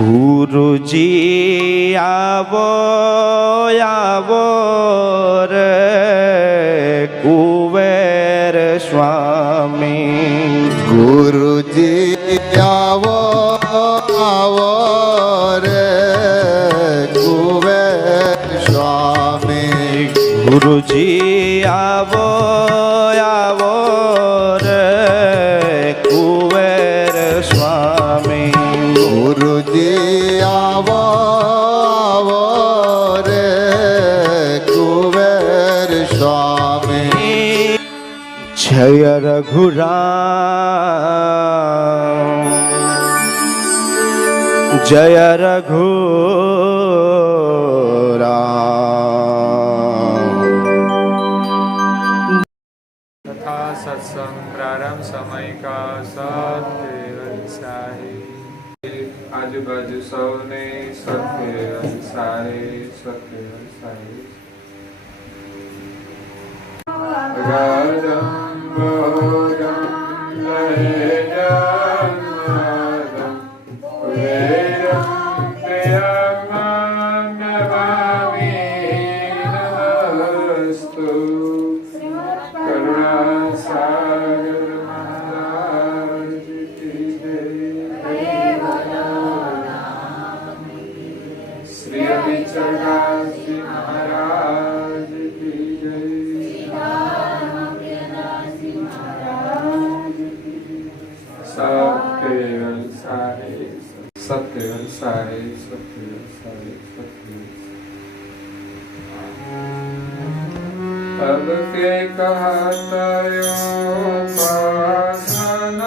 ગુરુજી આવો આવો રે કુવેર સ્વામી, ગુરુજી આવો આવો રે કુવેર સ્વામી, ગુરુજી આવો આવો રે કુવેર સ્વામી, ગુરુજી આવો આવો રે કુવેર સ્વામી, જય રઘુરામ જય રઘુરામ। तथा सत्संग प्रारंभ समय का सत्य આજુબાજુ સૌને સત્ય સારે સત્ય સારે तब के कहतयो पासन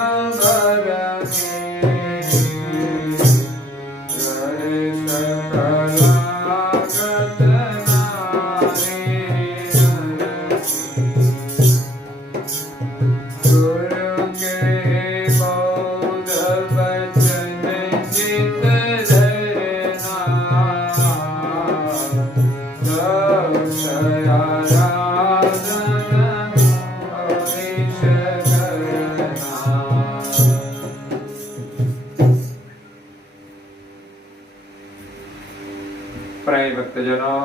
ભક્તજનો,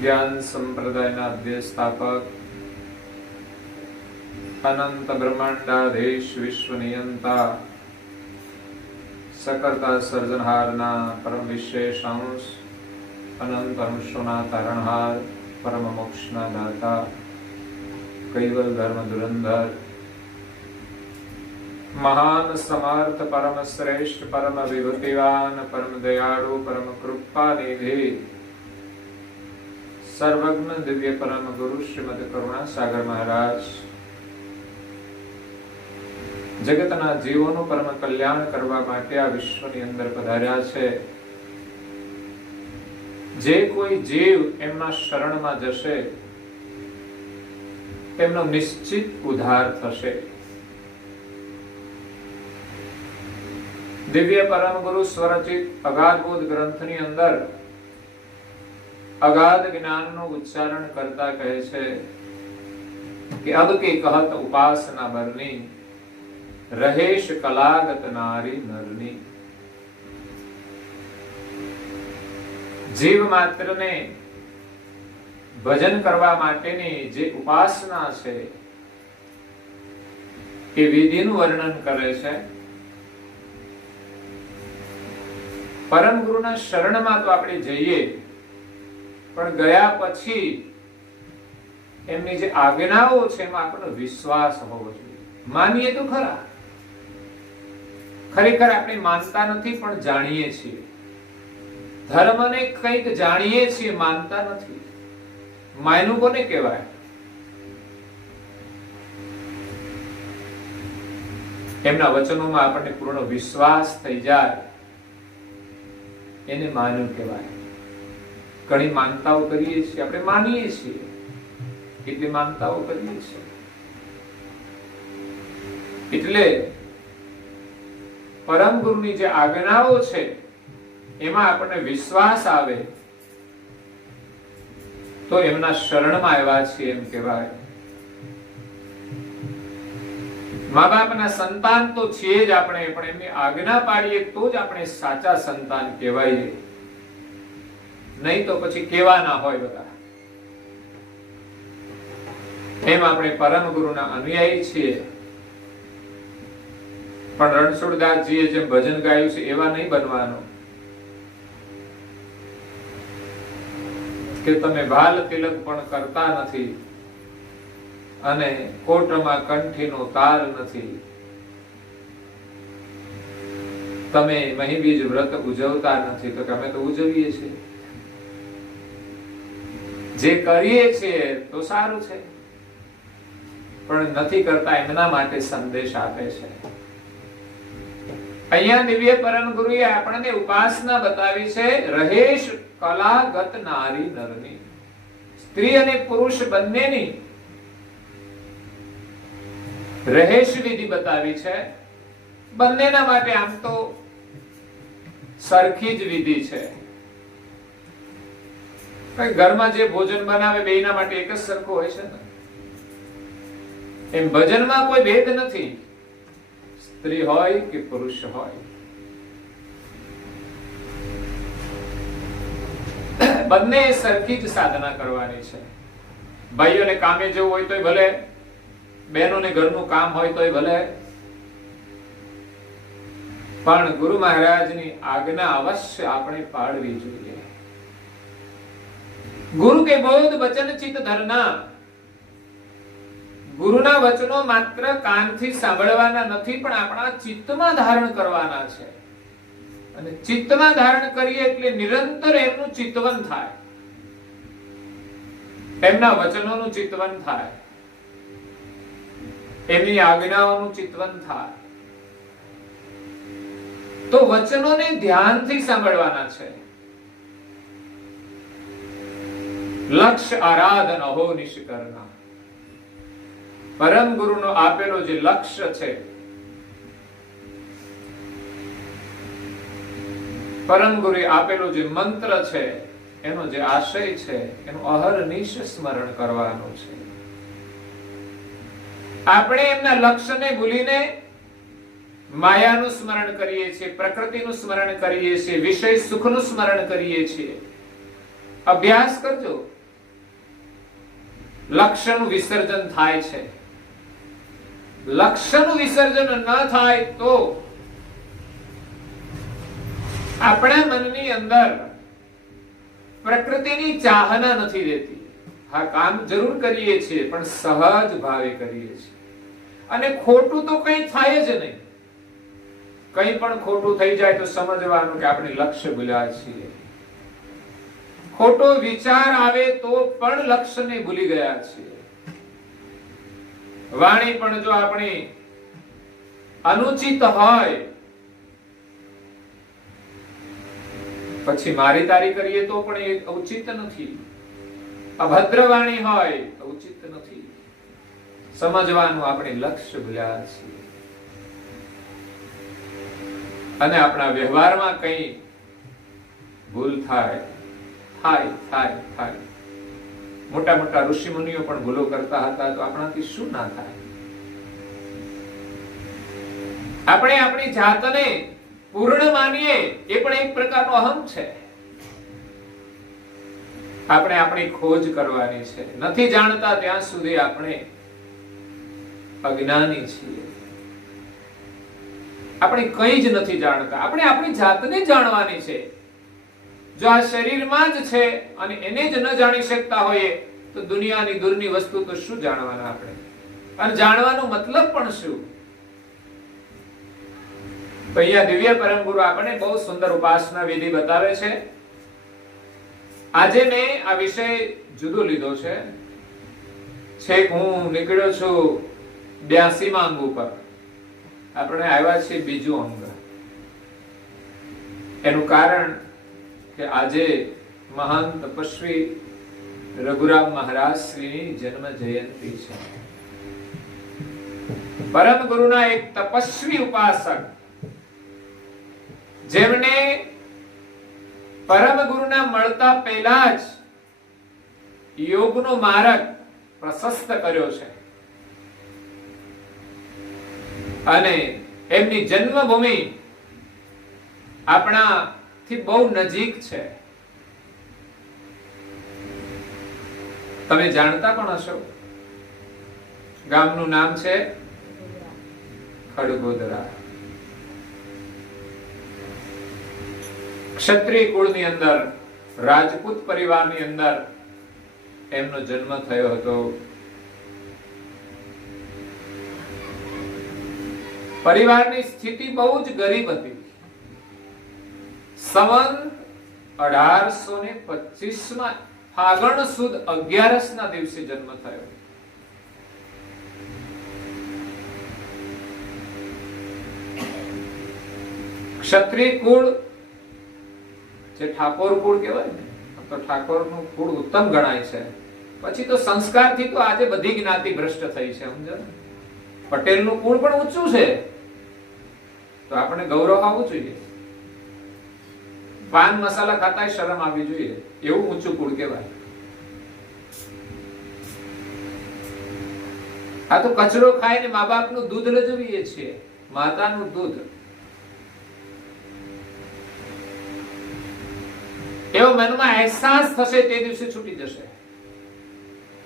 જ્ઞાન સંપ્રદાયના અધ્યય સ્થાપક, અનંત બ્રહ્માંડાધીશ વિશ્વ નિયંતા, સકર્તા સર્જનહારના પરમ વિશેષ અંશ, અનંત અંશોના તારણહાર, પરમ મોક્ષના દાતા, કૈવલ ધર્મ ધુરંધર, महान समर्थ परम श्रेष्ठ परम विभूतिवान परम दयालु परम कृपा निधि सर्वज्ञ दिव्य परम गुरु श्रीमद करुणा सागर महाराज जगतना जीवोનું પરમ કલ્યાણ કરવા માટે આ વિશ્વની અંદર પધાર્યા છે। જે કોઈ જીવ એમના શરણમાં જશે તેમનો નિશ્ચિત ઉદ્ધાર થશે। દિવ્ય પરમ ગુરુ સ્વરચિત અગાધબોધ ગ્રંથની અંદર અગાધ જ્ઞાનનું ઉચ્ચારણ કરતા કહે છે કે અબ કે કહત ઉપાસના બરની રહેશ કલાગત નારી નરની। જીવ માત્રને ભજન કરવા માટેની જે ઉપાસના છે એ વિધિનું વર્ણન કરે છે। પરમ ગુરુના શરણમાં તો આપણે જઈએ, પણ ગયા પછી એમની જે આજ્ઞાઓ છે એમાં આપણો વિશ્વાસ હોવો જોઈએ। માનીએ તો ખરા, ખરેખર આપણે માનતા નથી પણ જાણીએ છીએ। ધર્મને કંઈક જાણીએ છીએ, માનતા નથી। માયનું કોને કહેવાય? એમના વચનોમાં આપણને પૂર્ણ વિશ્વાસ થઈ જાય એને માન્યું કહેવાય। ઘણી માનતાઓ કરીએ છીએ, આપણે માનીએ છીએ, કેટલી માનતાઓ કરીએ છીએ। એટલે પરમ ગુરુની જે આજ્ઞાઓ છે એમાં આપણને વિશ્વાસ આવે તો એમના શરણમાં આવ્યા છીએ એમ કહેવાય। મા બાપના સંતાન તો છીએ જ આપણે, પણ એમની આજ્ઞા પાડીએ તો જ આપણે સાચા સંતાન કહેવાય. નહીં તો પછી કેવા ના હોય બધા. એમ આપણે પરમ ગુરુના અનુયાયી છીએ, પણ રણછોડદાસજીએ જેમ ભજન ગાયું છે એવા નહીં બનવાનું કે તમે ભાલ તિલક પણ કરતા નથી અને કોટમાં કંઠીનો તાર નથી, તમે મહીબીજ વ્રત ઉજવતા નથી. તો અમે તો ઉજવીએ છીએ, જે કરીએ છીએ તો સારું છે, પણ નથી કરતા એમના માટે સંદેશ આપે છે. અહીંયા દિવ્ય પરમ ગુરુએ આપણને ઉપાસના બતાવી છે રહેશ કલાગત નારી નરની, સ્ત્રી અને પુરુષ બંનેની રહેશ વિધિ બતાવી છે. બંનેના માટે આમ તો સરખી જ વિધિ છે. ઘરમાં જે ભોજન બનાવે બેયના માટે એક જ સરખું હોય છે ને, એમ ભજનમાં કોઈ ભેદ નથી, સ્ત્રી હોય કે પુરુષ હોય. બંને સરખી જ સાધના કરવાની છે. ભાઈઓને કામે જવું હોય તોય ભલે, બહેનોને ઘરનું કામ હોય તોય ભલે, પણ ગુરુ મહારાજની આજ્ઞા અવશ્ય આપણે પાળવી જોઈએ. ગુરુ કે બોધ વચન ચિત્ત ધરના, ગુરુના વચનો માત્ર કાનથી સાંભળવાના નથી, પણ આપણા ચિત્તમાં ધારણ કરવાના છે. અને ચિત્તમાં ધારણ કરીએ એટલે નિરંતર એમનું ચિંતવન થાય, એમના વચનોનું ચિંતવન થાય, એમની આજ્ઞાઓનું ચિંતવન થાય. તો વચનોને ધ્યાનથી સાંભળવાના છે. લક્ષ્ય આરાધન અહો નિષ્કરના, પરમ ગુરુનો આપેલો જે લક્ષ્ય છે, પરમ ગુરુએ આપેલો જે મંત્ર છે, એનો જે આશય છે, એનું અહર્નિશ સ્મરણ કરવાનું છે. આપણે એમના લક્ષ્યને ભૂલીને માયાનું સ્મરણ કરીએ છીએ, પ્રકૃતિનું સ્મરણ કરીએ છીએ, વિષય સુખનું સ્મરણ કરીએ છીએ. અભ્યાસ કરજો, લક્ષ્યનું વિસર્જન થાય છે. લક્ષ્યનું વિસર્જન ન થાય તો આપણા મનની અંદર પ્રકૃતિની ચાહના નથી રહેતી. હા, કામ જરૂર કરીએ છીએ, પણ સહજ ભાવે કરીએ છીએ. અને ખોટું તો કંઈ થાય જ નહીં. કંઈ પણ ખોટું થઈ જાય તો સમજવાનું કે આપણે લક્ષ્ય ભૂલ્યા છીએ. ખોટો વિચાર આવે તો પણ લક્ષ્યને ભૂલી ગયા છીએ. વાણી પણ જો આપણી અનુચિત હોય, પછી મારી તારી કરીએ તો પણ એ ઉચિત નથી. અભદ્ર વાણી હોય તો ઉચિત નથી. સમજવાનું આપણે લક્ષ્ય ભૂલ્યા છીએ. અને આપણા વ્યવહારમાં કઈ ભૂલ થાય, મોટા મોટા ઋષિ મુનિઓ પણ ભૂલો કરતા હતા, તો આપણાથી શું ના થાય? આપણે આપણી જાતને પૂર્ણ માનીએ એ પણ એક પ્રકારનો અહમ છે. આપણે આપણી ખોજ કરવાની છે. નથી જાણતા ત્યાં સુધી આપણે અજ્ઞાની છીએ. આપણે કંઈ જ નથી જાણતા. આપણે આપણી જાતને જાણવાની છે. જો આ શરીરમાં જ છે અને એને જ ન જાણી શકતા હોઈએ તો દુનિયાની દૂરની વસ્તુ તો શું જાણવાના આપણે? અને જાણવાનો મતલબ પણ શું? તો અહીંયા દિવ્ય પરમ ગુરુ આપણને બહુ સુંદર ઉપાસના વિધિ બતાવે છે. આજે મેં આ વિષય જુદો લીધો છે. છેક હું નીકળ્યો છું 82મા અંગ ઉપર. આપણે આવ્યા છીએ બીજું અંગ. એનું કારણ કે આજે મહાન તપસ્વી રઘુરામ મહારાજ શ્રીની જન્મ જયંતિ છે. પરમ ગુરુના એક તપસ્વી ઉપાસક, જેમને પરમ ગુરુના મળતા પહેલા જ યોગનો માર્ગ પ્રશસ્ત કર્યો છે. અને એમની જન્મભૂમિ આપણાથી બહુ નજીક છે. તમે જાણતા પણ હશો, ગામનું નામ છે ખડગોદરા. ક્ષત્રિય કુળની અંદર, રાજપૂત પરિવારની અંદર એમનો જન્મ થયો હતો. પરિવારની સ્થિતિ બહુ જ ગરીબ હતી. સંવત 1825 માં ફાગણ સુદ 11 ના દિવસે જન્મ થયો. ક્ષત્રિય કુળ જે ઠાકોર કુળ કહેવાય ને, તો ઠાકોરનું કુળ ઉત્તમ ગણાય છે. પછી તો સંસ્કારથી તો આજે બધી જ્ઞાતિ ભ્રષ્ટ થઈ છે, સમજો. પટેલનું કુળ પણ ઊંચું છે, તો આપણે ગૌરવ આવવું જોઈએ. પાન મસાલા ખાતા શરમ આવવી જોઈએ, એવું ઊંચું કુળ કહેવાય. આ તો કચરો ખાઈને મા બાપનું દૂધ લજવીએ છીએ, માતાનું દૂધ. એવો મનમાં અહેસાસ થશે તે દિવસે છૂટી જશે.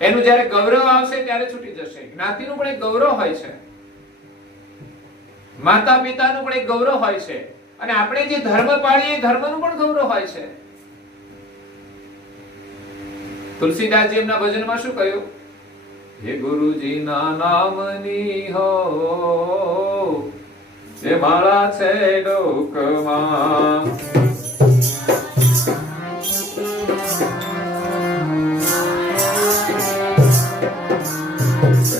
એનું જ્યારે ગૌરવ આવશે ત્યારે છૂટી જશે. જ્ઞાતિનું પણ એક ગૌરવ હોય છે, માતા પિતાનું પણ એક ગૌરવ હોય છે, અને આપણે જે ધર્મ પાળીએ ધર્મનું પણ ગૌરવ હોય છે. તુલસીદાસજી એમના ભજનમાં શું કહ્યું? હે ગુરુજીના નામની હો જે માળા છે ડોકમાં,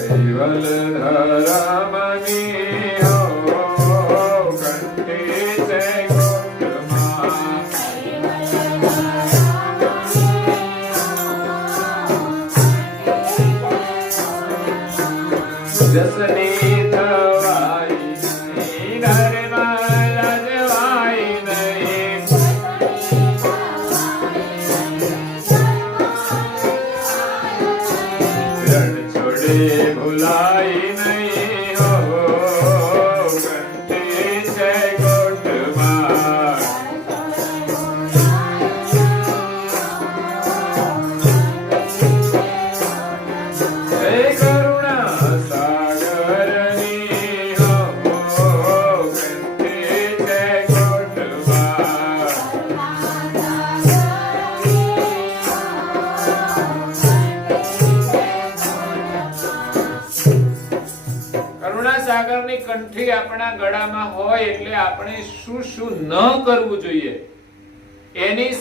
કૈવલ ધરમની હો કંઠી છે કોટમાં, જસની થવાઈ નહીં, ઘરમાં લજવાઈ નહીં, રણ છોડે ભૂલાઈ નહીં હો કંઠી છે કોટમાં. હે કરુણા સાગરની હો કંઠી છે કોટમાં. કરુણા સાગરની કંઠી આપણા ગળામાં હોય એટલે આપણે શું શું ન કરવું જોઈએ એની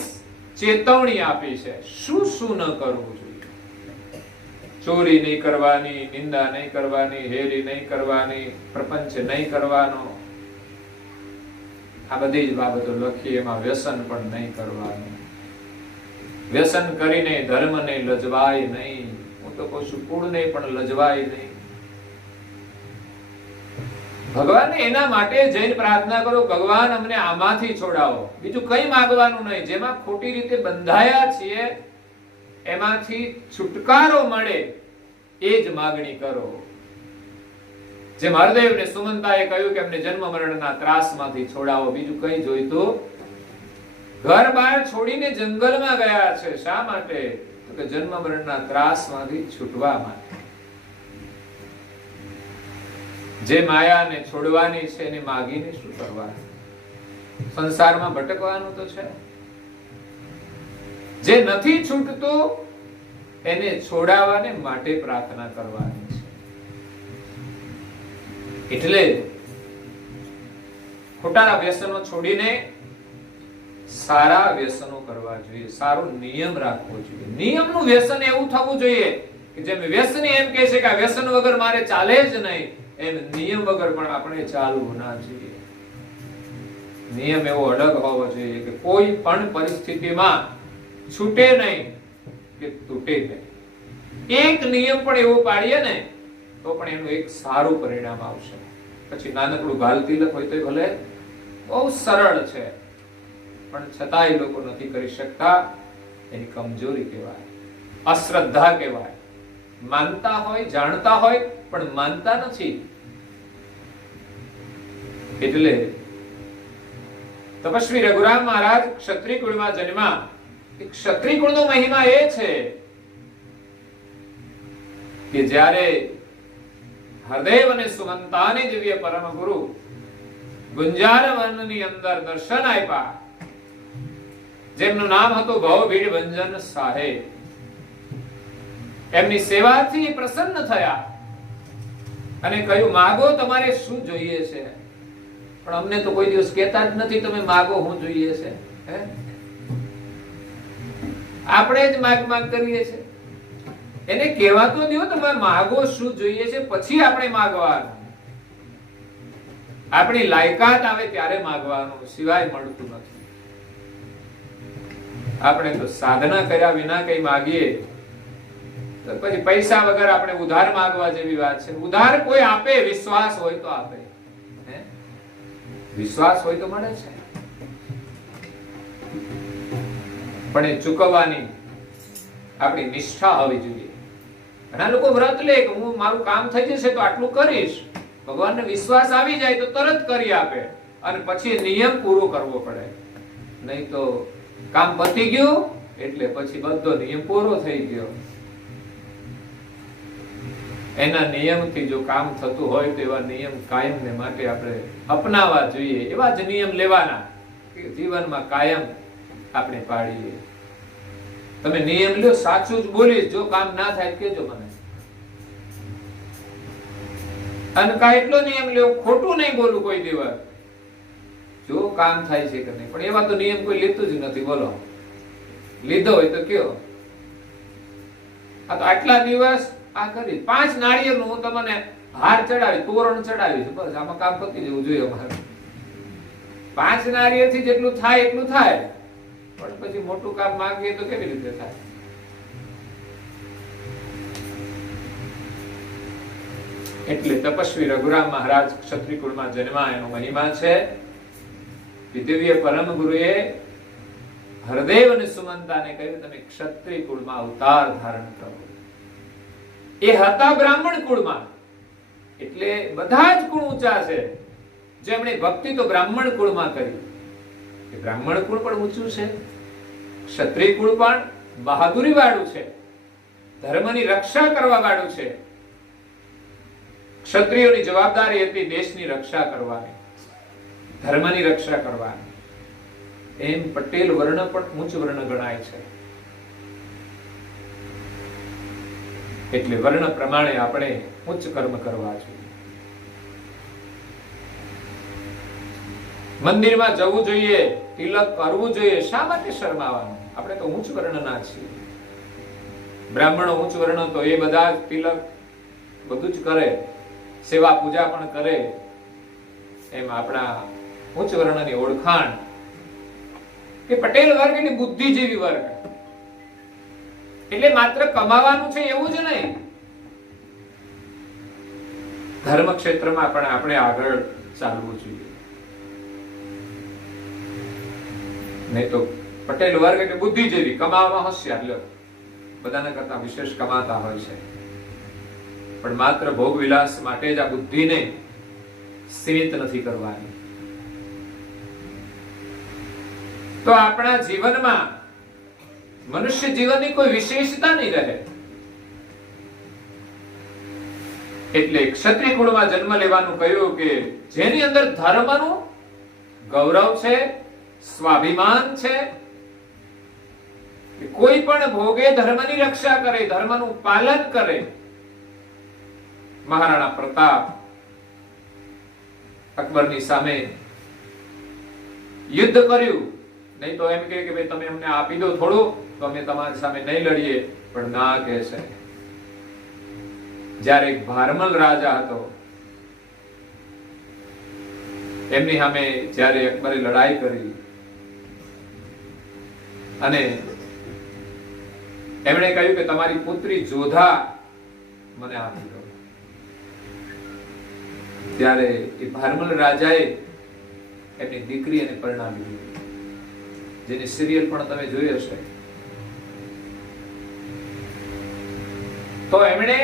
ચેતવણી આપી છે. શું શું ન કરવું જોઈએ? ચોરી નહીં કરવાની, નિંદા નહીં કરવાની, હેરી નહીં કરવાની, પ્રપંચ નહીં કરવાનો. આ બધી જ બાબતો લખી. એમાં વ્યસન પણ નહીં કરવાનું. વ્યસન કરીને ધર્મને લજવાય નહીં. હું તો કહું છું કુળને પણ લજવાય નહીં. ભગવાનને એના માટે જઈને પ્રાર્થના કરો, ભગવાન અમને આમાંથી છોડાવો. બીજું કઈ માંગવાનું નહીં. જેમાં ખોટી રીતે બંધાયા છીએ એમાંથી છુટકારો મળે એ જ માગણી કરો. જેમ હરદેવ ને સુમંતાએ કહ્યું કે અમને જન્મ મરણના ત્રાસમાંથી છોડાવો, બીજું કઈ જોઈતું. ઘર બહાર છોડીને જંગલમાં ગયા છે. શા માટે? તો કે જન્મ મરણના ત્રાસમાંથી છૂટવા માટે. જે માયાને છોડવાની છે એને માગીને શું કરવાનું? સંસારમાં ભટકવાનું તો છે. જે નથી છૂટતો એને છોડાવવાને માટે પ્રાર્થના કરવાની છે. એટલે ખોટા વ્યસનો છોડીને સારા વ્યસનો કરવા જોઈએ. સારો નિયમ રાખવો જોઈએ. નિયમનું વ્યસન એવું થવું જોઈએ કે જેમ વ્યસની એમ કહે છે કે આ વ્યસન વગર મારે ચાલે જ નહીં, એમ નિયમ વગર પણ આપણે ચાલવું ના જોઈએ. નિયમ એવો અડગ હોવો જોઈએ કે કોઈ પણ પરિસ્થિતિમાં છૂટે નહીં કે તૂટે નહીં. એક નિયમ પણ એવો પાડીએ ને તો પણ એનું એક સારું પરિણામ આવશે. પછી નાનકડું ગાલ તિલક હોય તો ભલે બહુ સરળ છે, પણ છતાંય લોકો નથી કરી શકતા. એની કમજોરી કહેવાય, અશ્રદ્ધા કહેવાય. માનતા હોય, જાણતા હોય, પણ માનતા નથી. એટલે તપસ્વી રઘુરામ મહારાજ ક્ષત્રિય કુળમાં જન્મ્યા. ક્ષત્રિય કુળનો મહિમા એ છે કે જ્યારે હરદેવ અને સુમંતાની દિવ્ય પરમ ગુરુ ગુંજાર વનની અંદર દર્શન આપ્યા, જેમનું નામ હતું ભવભીડ ભંજન સાહેબ, એમની સેવાથી પ્રસન્ન થયા અને કહ્યું, માગો તમારે શું જોઈએ છે. પણ અમને તો કોઈ દિવસ કહેતા જ નથી તમે માગો શું જોઈએ છે. આપણે જ માગ કરીએ છીએ. એને કહેવા તો દો તમે માગો શું જોઈએ છે, પછી આપણે માગવાનું. આપણી લાયકાત આવે ત્યારે માગવાનું, સિવાય મળતું નથી. આપણે તો સાધના કર્યા વિના કઈ માગીએ તો પછી પૈસા વગર આપણે ઉધાર માગવા જેવી વાત છે. ઉધાર કોઈ આપે, વિશ્વાસ હોય તો આપે. વિશ્વાસ હોય તો મળે છે, પણ એ ચૂકવવાની આપણી નિષ્ઠા હોવી જોઈએ. ઘણા લોકો વ્રત લે કે હું મારું કામ થઈ જશે તો આટલું કરીશ, ભગવાનને વિશ્વાસ આવી જાય તો તરત કરી આપે, અને પછી નિયમ પૂરો કરવો પડે. નહીં તો કામ પતી ગયું એટલે પછી બધો નિયમ પૂરો થઈ ગયો. એના નિયમથી જો કામ થતું હોય તો એવા નિયમ કાયમને માટે આપણે અપનાવવા જોઈએ. એવા જ નિયમ લેવાના કે જીવનમાં કાયમ આપણે પાડીએ. તમે નિયમ લ્યો, સાચું જ બોલીશ, જો કામ ના થાય કેજો મને. અને કા એટલો નિયમ લ્યો, ખોટું નહીં બોલું કોઈ દિવસ, જો કામ થાય છે કે નહીં. પણ એવા તો નિયમ કોઈ લેતું જ નથી. બોલો, લીધો હોય તો કયો, આ તો આટલા દિવસ આ કરી 5 નાળિયેરનું હું તમને હાર ચડાવી, તોરણ ચડાવી, બસ આમાં કામ પતી જવું જોઈએ અમારે. 5 નાળિયેરથી જેટલું થાય એટલું થાય, પણ પછી મોટું કામ માંગીએ તો કેવી રીતે થાય? એટલે તપસ્વી રઘુરામ મહારાજ ક્ષત્રિય કુળમાં જન્મ્યા, એનો મહિમા છે. દિવ્ય પરમ ગુરુએ હરદેવ અને સુમંતાને કહ્યું, તમે ક્ષત્રિય કુળમાં અવતાર ધારણ કરો. એ હતા બ્રાહ્મણ કુળમાં, એટલે બધા જ કુળ ઊંચા છે. જેમણે ભક્તિ તો બ્રાહ્મણ કુળમાં કરી, એ બ્રાહ્મણ કુળ પણ ઊંચું છે. ક્ષત્રિય કુળ પણ બહાદુરી વાળું છે, ધર્મની રક્ષા કરવા વાળું છે. ક્ષત્રિયોની જવાબદારી હતી દેશની રક્ષા કરવાની, ધર્મની રક્ષા કરવાની. એમ પટેલ વર્ણ પણ ઉચ્ચ વર્ણ ગણાય છે. એટલે વર્ણ પ્રમાણે આપણે ઉચ્ચ કર્મ કરવા જોઈએ. મંદિરમાં જવું જોઈએ, તિલક કરવું જોઈએ. શા માટે શરમાવાનું? આપણે તો ઉચ્ચ વર્ણના છીએ. બ્રાહ્મણો ઉચ્ચ વર્ણ તો એ બધા તિલક બધું જ કરે, સેવા પૂજા પણ કરે. એમ આપણા ઉચ્ચ વર્ણની ઓળખાણ કે પટેલ વર્ગ એટલે બુદ્ધિજીવી વર્ગ. એટલે માત્ર કમાવાનું છે એવું જ નહીં, ધર્મ ક્ષેત્રમાં પણ આપણે આગળ ચાલવું જોઈએ. નહીં તો પટેલ વર્ગ એટલે બુદ્ધિજીવી, કમાવામાં હોશિયાર, લો બધાના કરતા વિશેષ કમાતા હોય છે. પણ માત્ર ભોગ વિલાસ માટે જ આ બુદ્ધિને સીમિત નથી કરવાની. તો આપણા જીવનમાં મનુષ્ય જીવનની કોઈ વિશેષતા નહીં રહે. એટલે ક્ષત્રિય કુળમાં જન્મ લેવાનું કહ્યું કે જેની અંદર ધર્મનું ગૌરવ છે, સ્વાભિમાન છે, કે કોઈ પણ ભોગે ધર્મની રક્ષા કરે, ધર્મનું પાલન કરે. મહારાણા પ્રતાપ અકબરની સામે યુદ્ધ કર્યું. નહીં તો એમ કે ભાઈ તમે અમને આપી દો થોડું તો અમે તમારી સામે નહીં લડીએ. પણ ના કહે છે. જ્યારે એક ભારમલ રાજા હતો, એમની સામે જ્યારે અકબરે લડાઈ કરી અને એમણે કહ્યું કે તમારી પુત્રી જોધા મને આપી દો, ત્યારે એ ભારમલ રાજાએ એમની દીકરી એને પરણાવી દીધી, જેની સિરિયલ પણ તમે જોઈ હશે. તો એમણે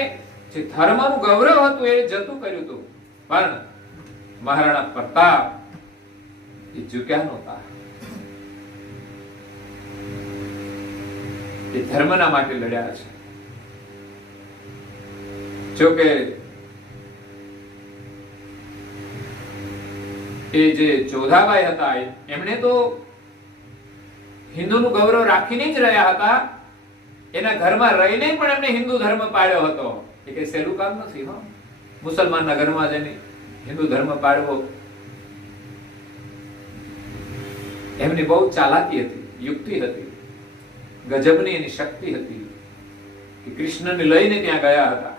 જે ધર્મનું ગૌરવ હતું એ જતું કર્યું હતું, પણ મહારાણા પ્રતાપ એ ઝૂક્યા નહોતા. એ ધર્મના માટે લડ્યા છે. જો કે એ જે જોધાબાઈ હતા એમણે તો હિન્દુનું ગૌરવ રાખીને જ રહ્યા હતા. એના ઘરમાં રહીને પણ એમને હિન્દુ ધર્મ પાળ્યો હતો. એ કઈ સહેલું કામ નથી. મુસલમાનના ઘરમાં જઈને હિન્દુ ધર્મ પાળવો એમની બહુ ચાલાકી હતી, યુક્તિ હતી, ગજબની એની શક્તિ હતી કે કૃષ્ણને લઈને ત્યાં ગયા હતા.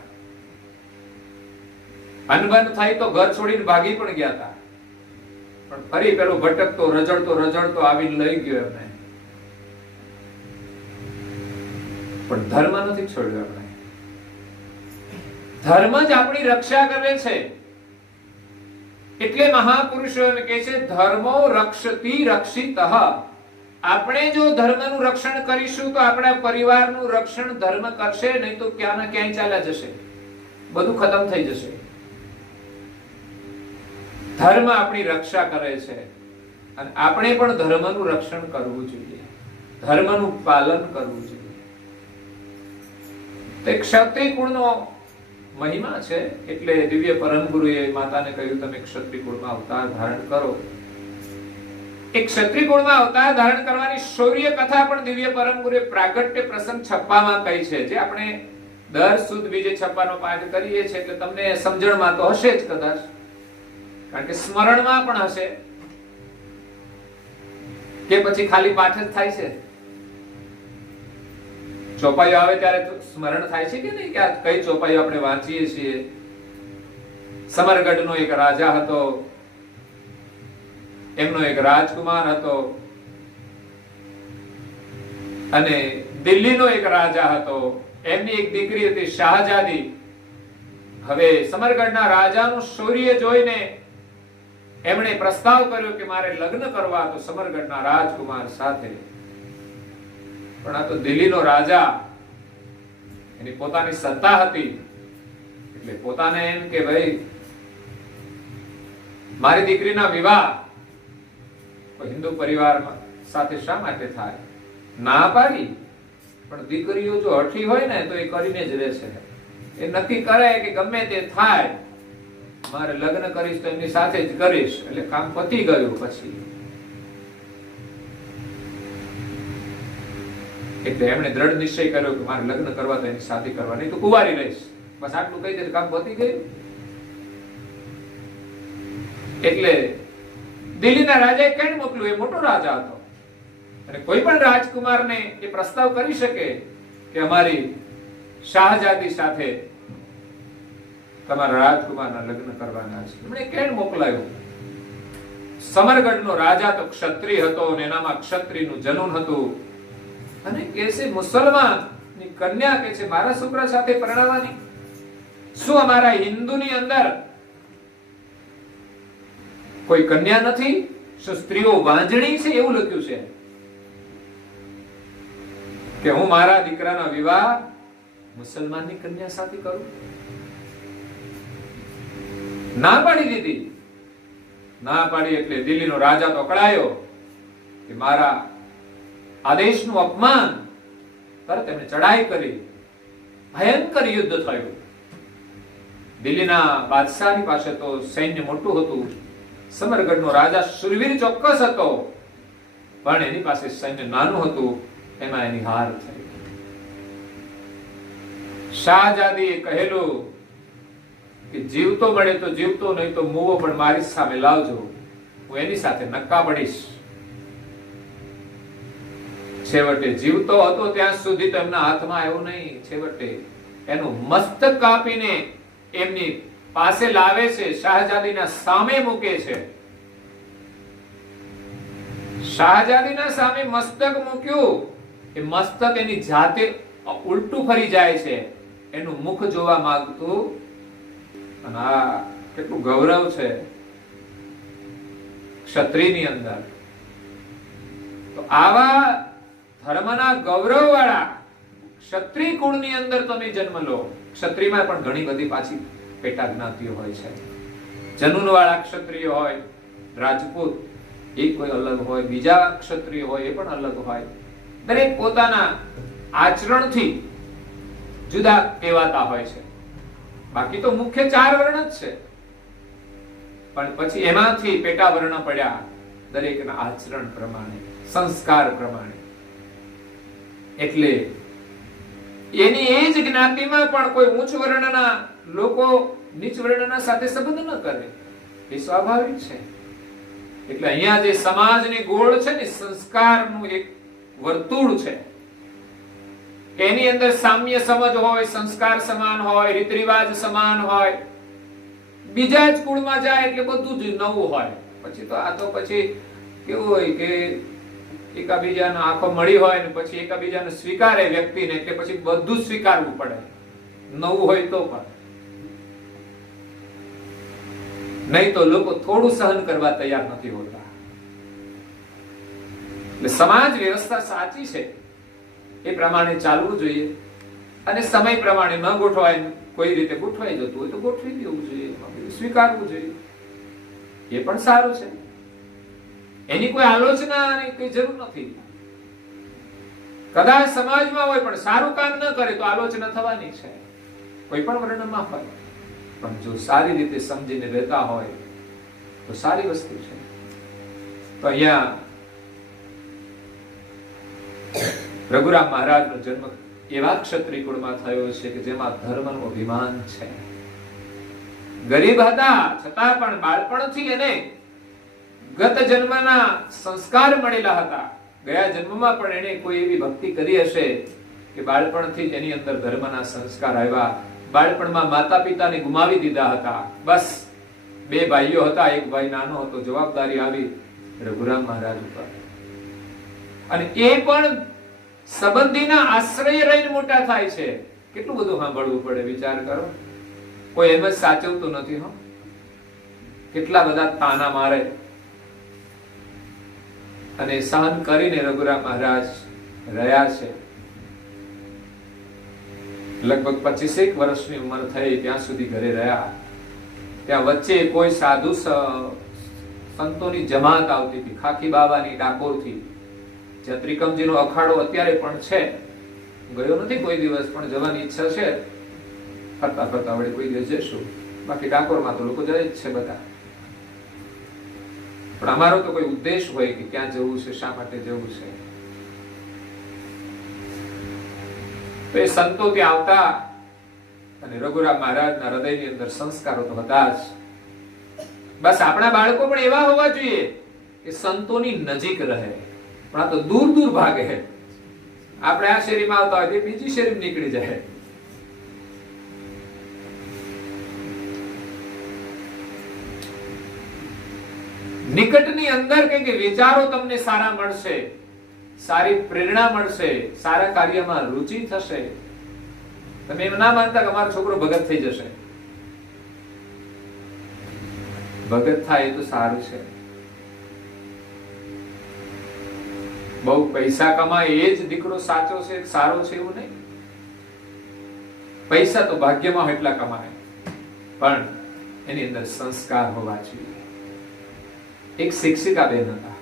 અનબન થાય તો ઘર છોડીને ભાગી પણ ગયા હતા, પણ ફરી પેલો ભટકતો રજડતો આવીને લઈ ગયો એમને. પણ ધર્મ નથી છોડ્યો એમણે. ધર્મ જ આપણી રક્ષા કરે છે. એટલે મહાપુરુષો એમ કહે છે ધર્મો રક્ષતી રક્ષિતઃ. આપણે જો ધર્મનું રક્ષણ કરીશું તો આપણા પરિવારનું રક્ષણ ધર્મ કરશે, નહીં તો ક્યાં ના ક્યાંય ચાલ્યા જશે, બધું ખતમ થઈ જશે. ધર્મ આપણી રક્ષા કરે છે અને આપણે પણ ધર્મનું રક્ષણ કરવું જોઈએ, ધર્મનું પાલન કરવું જોઈએ. તે ક્ષત્રિય કુળનો મહિમા છે. એટલે દિવ્ય પરમ ગુરુએ માતાને કહ્યું તમે ક્ષત્રિય કુળમાં અવતાર ધારણ કરો. એક ક્ષત્રિય કુળમાં અવતાર ધારણ કરવાની શૌર્ય કથા પણ દિવ્ય પરમ ગુરુએ પ્રાગટ્ય પ્રસંગ છપ્પામાં કહી છે, જે આપણે દર સુદ બીજે છપ્પાનો પાઠ કરીએ છીએ. એટલે તમને સમજણમાં તો હશે જ કદાચ, કારણ કે સ્મરણમાં પણ હશે. કે પછી ખાલી પાઠ જ થાય છે? ચોપાઈઓ આવે ત્યારે સ્મરણ થાય છે કે નહીં કે આ કઈ ચોપાઈઓ આપણે વાંચીએ છીએ? સમરગઢનો એક રાજા હતો, એમનો એક રાજકુમાર હતો, અને દિલ્હીનો એક રાજા હતો, એમની એક દીકરી હતી શાહજાદી. હવે સમરગઢના રાજાનું શૌર્ય જોઈને એમણે પ્રસ્તાવ કર્યો કે મારે લગ્ન કરવા તો સમરગઢના રાજકુમાર સાથે. પણ આ તો દિલ્હીનો રાજા, એની પોતાની સત્તા હતી, એટલે પોતાને એમ કે ભાઈ મારી દીકરીના વિવાહ કોઈ હિન્દુ પરિવારમાં સાથે શા માટે થાય? ના પાડી. પણ દીકરીઓ જો હઠી હોય ને તો એ કરીને જ રહેશે. એ નક્કી કરે કે ગમે તે થાય મારે લગ્ન કરીશ તો એમની સાથે જ કરીશ. એટલે કામ પતી ગયું. પછી એટલે એમણે દ્રઢ નિશ્ચય કર્યો કે મારે લગ્ન કરવા તો એની શાદી કરવા, નહીં તો કુંવારી રહીશ. બસ આટલું કહી દે કામ પતી ગયું. એટલે દિલ્હીના રાજાએ કઈ મોકલ્યું? એ મોટો રાજા હતો અને કોઈ પણ રાજકુમારને એ પ્રસ્તાવ કરી શકે કે અમારી શાહજાદી સાથે તમારા રાજકુમારના લગ્ન કરવાના છે. એમણે કેમ મોકલાયો? સમરગઢનો રાજા તો ક્ષત્રિય હતો અને એનામાં ક્ષત્રિયનું જનૂન હતું, અને કે છે મુસલમાનની કન્યા કે છે મારા છોકરા સાથે પરણાવવાની? શું અમારા હિન્દુની અંદર કોઈ કન્યા નથી? શું સ્ત્રીઓ વાંજણી છે? એવું લખ્યું છે કે હું મારા દીકરાના વિવાહ મુસલમાનની કન્યા સાથે કરું? ના પાડી દીધી. ના પાડી એટલે દિલ્હીનો રાજા તો અકળાયો કે મારા આદેશનું અપમાન. તરત એમણે ચડાઈ કરી, ભયંકર યુદ્ધ થયું. દિલ્હીના બાદશાહની પાસે તો સૈન્ય મોટું હતું, સમરગઢનો રાજા શુરવીર ચોક્કસ હતો, પણ એની પાસે સૈન્ય નાનું હતું. એમાં એની હાર થઈ. શાહજાદીએ કહેલું કે જીવતો મળે તો જીવતો, નહીં તો મુવો પણ મારી સામે લાવજો, હું એની સાથે નક્કા પડીશ. છેવટે જીવતો હતો ત્યાં સુધી તો એમના હાથમાં એવું નહીં. છેવટે એનું મસ્તક કાપીને એમની પાસે લાવે છે, શાહજાદીના સામે મૂકે છે. શાહજાદીના સામે મસ્તક મૂક્યું, એ મસ્તક એની જાતે ઉલટું ફરી જાય છે. એનું મુખ જોવા માંગતું. અને આ કેટલું ગૌરવ છે ક્ષત્રિયની અંદર. તો આવા ધર્મના ગૌરવ વાળા ક્ષત્રિય કુળની અંદર તમે જન્મ લો. ક્ષત્રિયમાં પણ ઘણી બધી પાછી પેટા જ્ઞાતિઓ હોય છે. જનૂનવાળા ક્ષત્રિય હોય, રાજપૂત એ કોઈ અલગ હોય, બીજા ક્ષત્રિય હોય એ પણ અલગ હોય. દરેક પોતાના આચરણથી જુદા કહેવાતા હોય છે. બાકી તો મુખ્ય 4 વર્ણ જ છે, પણ પછી એમાંથી પેટા વર્ણ પડ્યા દરેકના આચરણ પ્રમાણે, સંસ્કાર પ્રમાણે. એટલે એની એ જ જ્ઞાતિમાં પણ કોઈ ઉચ્ચ વર્ણના લોકો નીચ વર્ણના સાથે સંબંધ ન કરે, એ સ્વાભાવિક છે. એટલે અહીંયા જે સમાજની ગોળ છે ને, સંસ્કારનું એક વર્તુળ છે, એની અંદર સામ્ય સમજ હોય, સંસ્કાર સમાન હોય, રીત રિવાજ સમાન હોય. બીજા જ કુળમાં જાય એટલે બધું જ નવું હોય. પછી તો આ તો પછી કેવું હોય કે એકાબીજાનો આંખો મળી હોય ને પછી એકાબીજાને સ્વીકારે વ્યક્તિને, એટલે પછી બધું જ સ્વીકારવું પડે, નવું હોય તો પણ. નહીં તો લોકો થોડું સહન કરવા તૈયાર નથી હોતા. એટલે સમાજ વ્યવસ્થા સાચી છે એ પ્રમાણે ચાલવું જોઈએ, અને સમય પ્રમાણે ન ગોઠવાય, કોઈ રીતે ગોઠવાઈ જતું હોય તો ગોઠવી દેવું જોઈએ, સ્વીકારવું જોઈએ, એ પણ સારું છે. એની કોઈ આલોચનાની કોઈ જરૂર નથી. કદાચ સમાજમાં હોય પણ સારું કામ ન કરે તો આલોચના થવાની છે, કોઈ પણ વર્ણમાં હોય. પણ જો સારી રીતે સમજીને રહેતા હોય તો સારી વસ્તુ છે. તો અહીંયા રઘુરામ મહારાજનો જન્મ એવા ક્ષત્રિય કુળમાં થયો છે કે જેમાં ધર્મનું અભિમાન છે. ગરીબ હતા છતાં પણ બાળપણથી એને ગત જન્મના સંસ્કાર મળેલા હતા. ગયા જન્મમાં પણ એને કોઈ એવી ભક્તિ કરી હશે કે બાળપણથી જ એની અંદર ધર્મના સંસ્કાર આવ્યા. બાળપણમાં માતા પિતાને ગુમાવી દીધા હતા. બસ 2 ભાઈઓ હતા, એક ભાઈ નાનો હતો. જવાબદારી આવી રઘુરામ મહારાજ ઉપર, અને એ પણ સંબંધીના આશ્રય રહીને મોટા થાય છે. કેટલું બધું સાંભળવું પડે, વિચાર કરો. કોઈ એમ જ સાચવતું નથી. હો, કેટલા બધા તાના મારે, અને સહન કરીને રઘુરામ મહારાજ રહ્યા છે. લગભગ 25 વર્ષની ઉંમર થઈ ત્યાં સુધી ઘરે રહ્યા. ત્યાં વચ્ચે કોઈ સાધુ સંતોની જમાત આવતી હતી, ખાખી બાબાની ડાકોરથી. જ્યાં ત્રિકમજીનો અખાડો અત્યારે પણ છે. ગયો નથી કોઈ દિવસ, પણ જવાની ઈચ્છા છે. ફરતા ફરતા વળી કોઈ દિવસ જઈશું. બાકી ડાકોરમાં તો લોકો જાય જ છે બધા. પણ અમારો તો કોઈ ઉદ્દેશ હોય કે ક્યાં જવું છે, શા માટે જવું છે. તો એ સંતો ત્યાં આવતા, અને રઘુરામ મહારાજના હૃદયની અંદર સંસ્કારો તો હતા જ. બસ આપણા બાળકો પણ એવા હોવા જોઈએ કે સંતોની નજીક રહે, પણ આ તો દૂર દૂર ભાગે. આપણે આ શેરીમાં આવતા હોય બીજી શેરીમાં નીકળી જાય. નિકટની અંદર કે વિચારો તમને સારા મળશે, સારી પ્રેરણા મળશે, સારા કાર્યમાં રુચિ થશે. તમે એમ ના માનતા કે અમારો છોકરો ભગત થઈ જશે. ભગત થાય એ તો સારું છે. બહુ પૈસા કમાય એ જ દીકરો સાચો છે, સારો છે એવું નહીં. પૈસા તો ભાગ્યમાં એટલા કમાય, પણ એની અંદર સંસ્કાર હોવા જોઈએ. એક શિક્ષિકા બેન હતા,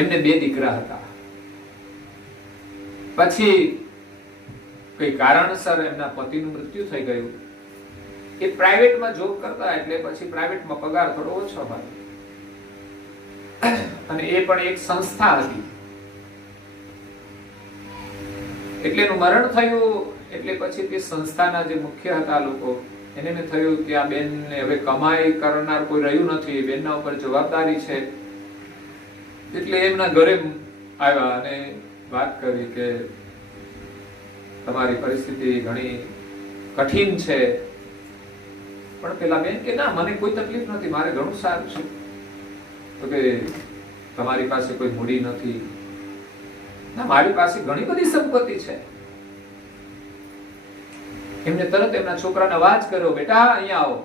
એમને 2 દીકરા હતા. પછી કોઈ કારણસર એમના પતિનું મૃત્યુ થઈ ગયું. એ પ્રાઇવેટમાં જોબ કરતા, એટલે પછી પ્રાઇવેટમાં પગાર થોડો ઓછો હોય, અને એ પણ એક સંસ્થા હતી. એટલે એનું મરણ થયું. એટલે પછી તે સંસ્થાના જે મુખ્ય હતા લોકો, એને મેં થયું કે આ બેનને હવે કમાઈ કરનાર કોઈ રહ્યું નથી, બેનના ઉપર જવાબદારી છે. એટલે એમના ઘરે આવ્યા અને વાત કરી કે તમારી પરિસ્થિતિ ઘણી કઠિન છે. પણ પેલા બેન કે ના, મને કોઈ તકલીફ નથી, મારે ઘણું સારું છે. તો કે તમારી પાસે કોઈ મૂડી નથી? ના, મારી પાસે ઘણી બધી સંપત્તિ છે. એમને તરત એમના છોકરાને અવાજ કર્યો, બેટા અહીંયા આવો.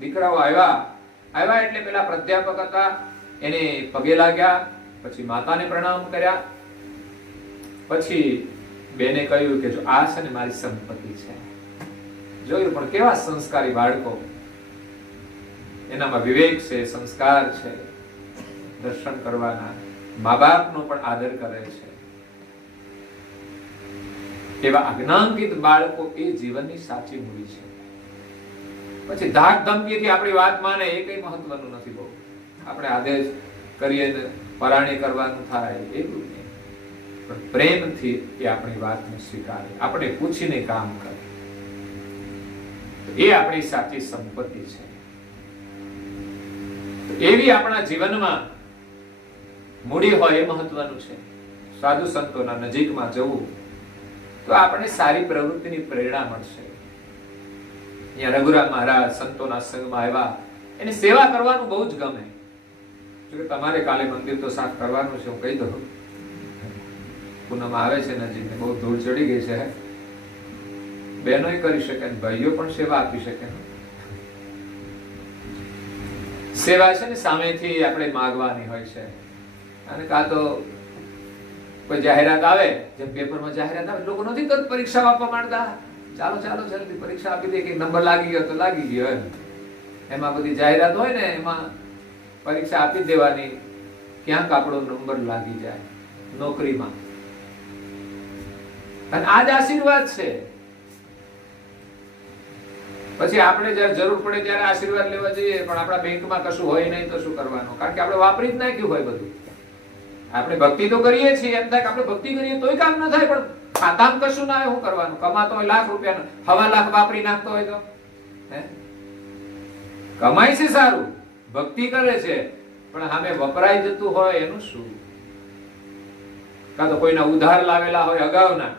દીકરાઓ આવ્યા એટલે પેલા પ્રાધ્યાપક હતા એને પગે લાગ્યા, પછી માતાને પ્રણામ કર્યા. પછી બેને કહ્યું કે જો આ છે ને મારી સંપત્તિ છે, જોયું, પણ કેવા સંસ્કારી બાળકો, એનામાં વિવેક છે, સંસ્કાર છે, દર્શન કરવાના, મા બાપનો પણ આદર કરે છે. એવા આજ્ઞાંકિત બાળકો એ જીવનની સાચી મૂડી છે. પછી ધાક ધમકીથી આપણી વાત માને એ કઈ મહત્વનું નથી. બહુ આપણે આદેશ કરીએ ને પરાણે કરવાનું થાય એવું નહીં, પણ પ્રેમથી એ આપણી વાતને સ્વીકારે, આપણે પૂછીને કામ કરે, એ આપણી સાચી સંપત્તિ છે. એવી આપણા જીવનમાં મૂડી હોય એ મહત્વનું છે. સાધુ સંતોના નજીકમાં જવું તો આપણે સારી પ્રવૃત્તિની પ્રેરણા મળશે. અહીંયા રઘુરામ મહારાજ સંતોના સંગમાં આવ્યા, એની સેવા કરવાનું બહુ જ ગમે. જો તમારે કાલે મંદિર તો સાફ કરવાનું છે, હું કહી દઉં. પૂનમ આવે છે નજીક, બહુ ધૂળ ચડી ગઈ છે. બહેનોય કરી શકે, ભાઈઓ પણ સેવા આપી શકે. સેવા છે ને સામેથી આપણે માંગવાની હોય છે. અને કાં તો કોઈ જાહેરાત આવે, જેમ પેપરમાં જાહેરાત આવે, લોકો નથી તો પરીક્ષા આપવા માંડતા, ચાલો ચાલો જલ્દી પરીક્ષા આપી દે, કે નંબર લાગી ગયો તો લાગી ગયો એમ. એમાં બધી જાહેરાત હોય ને, એમાં પરીક્ષા આપી દેવાની, ક્યાંક આપણો નંબર લાગી જાય નોકરીમાં. અને આ જ આશીર્વાદ છે. પછી આપણે જયારે જરૂર પડે ત્યારે આશીર્વાદ લેવા જઈએ, પણ આપણા બેંકમાં કશું હોય નહીં તો શું કરવાનું? કારણ કે આપણે વાપરી જ નાખ્યું હોય બધું. આપણે ભક્તિ તો કરીએ છીએ, એમ થાય કે આપણે ભક્તિ કરીએ તોય કામ ન થાય, પણ ખાતામાં કશું ના હોય, શું કરવાનું? કમાતો હોય લાખ રૂપિયા, 1.25 લાખ વાપરી નાખતો હોય તો કમાય છે સારું, ભક્તિ કરે છે, પણ સામે વપરાઈ જતું હોય એનું શું? કાં તો કોઈના ઉધાર લાવેલા હોય અગાઉના,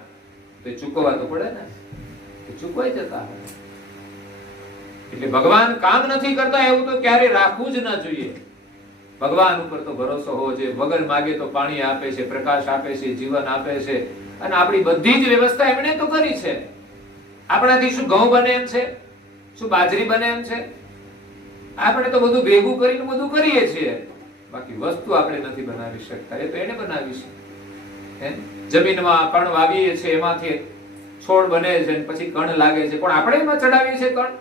તો ચૂકવવા તો પડે ને, ચૂકવાઈ જતા હોય. એટલે ભગવાન કામ નથી કરતા એવું તો ક્યારે રાખવું જ ના જોઈએ. ભગવાન ઉપર તો ભરોસો હોવો જોઈએ. વગર માગે તો પાણી આપે છે, પ્રકાશ આપે છે, જીવન આપે છે, અને આપણી બધી જ વ્યવસ્થા એમણે તો કરી છે. આપણાથી શું ઘઉં બને એમ છે? શું બાજરી બને એમ છે? આપણે તો બધું ભેગું કરીને બધું કરીએ છીએ, બાકી વસ્તુ આપણે નથી બનાવી શકતા, એ તો એને બનાવી છે. જમીનમાં કણ વાવીએ છીએ, એમાંથી છોડ બને છે, પછી કણ લાગે છે, પણ આપણે એમાં ચડાવીએ છીએ કણ.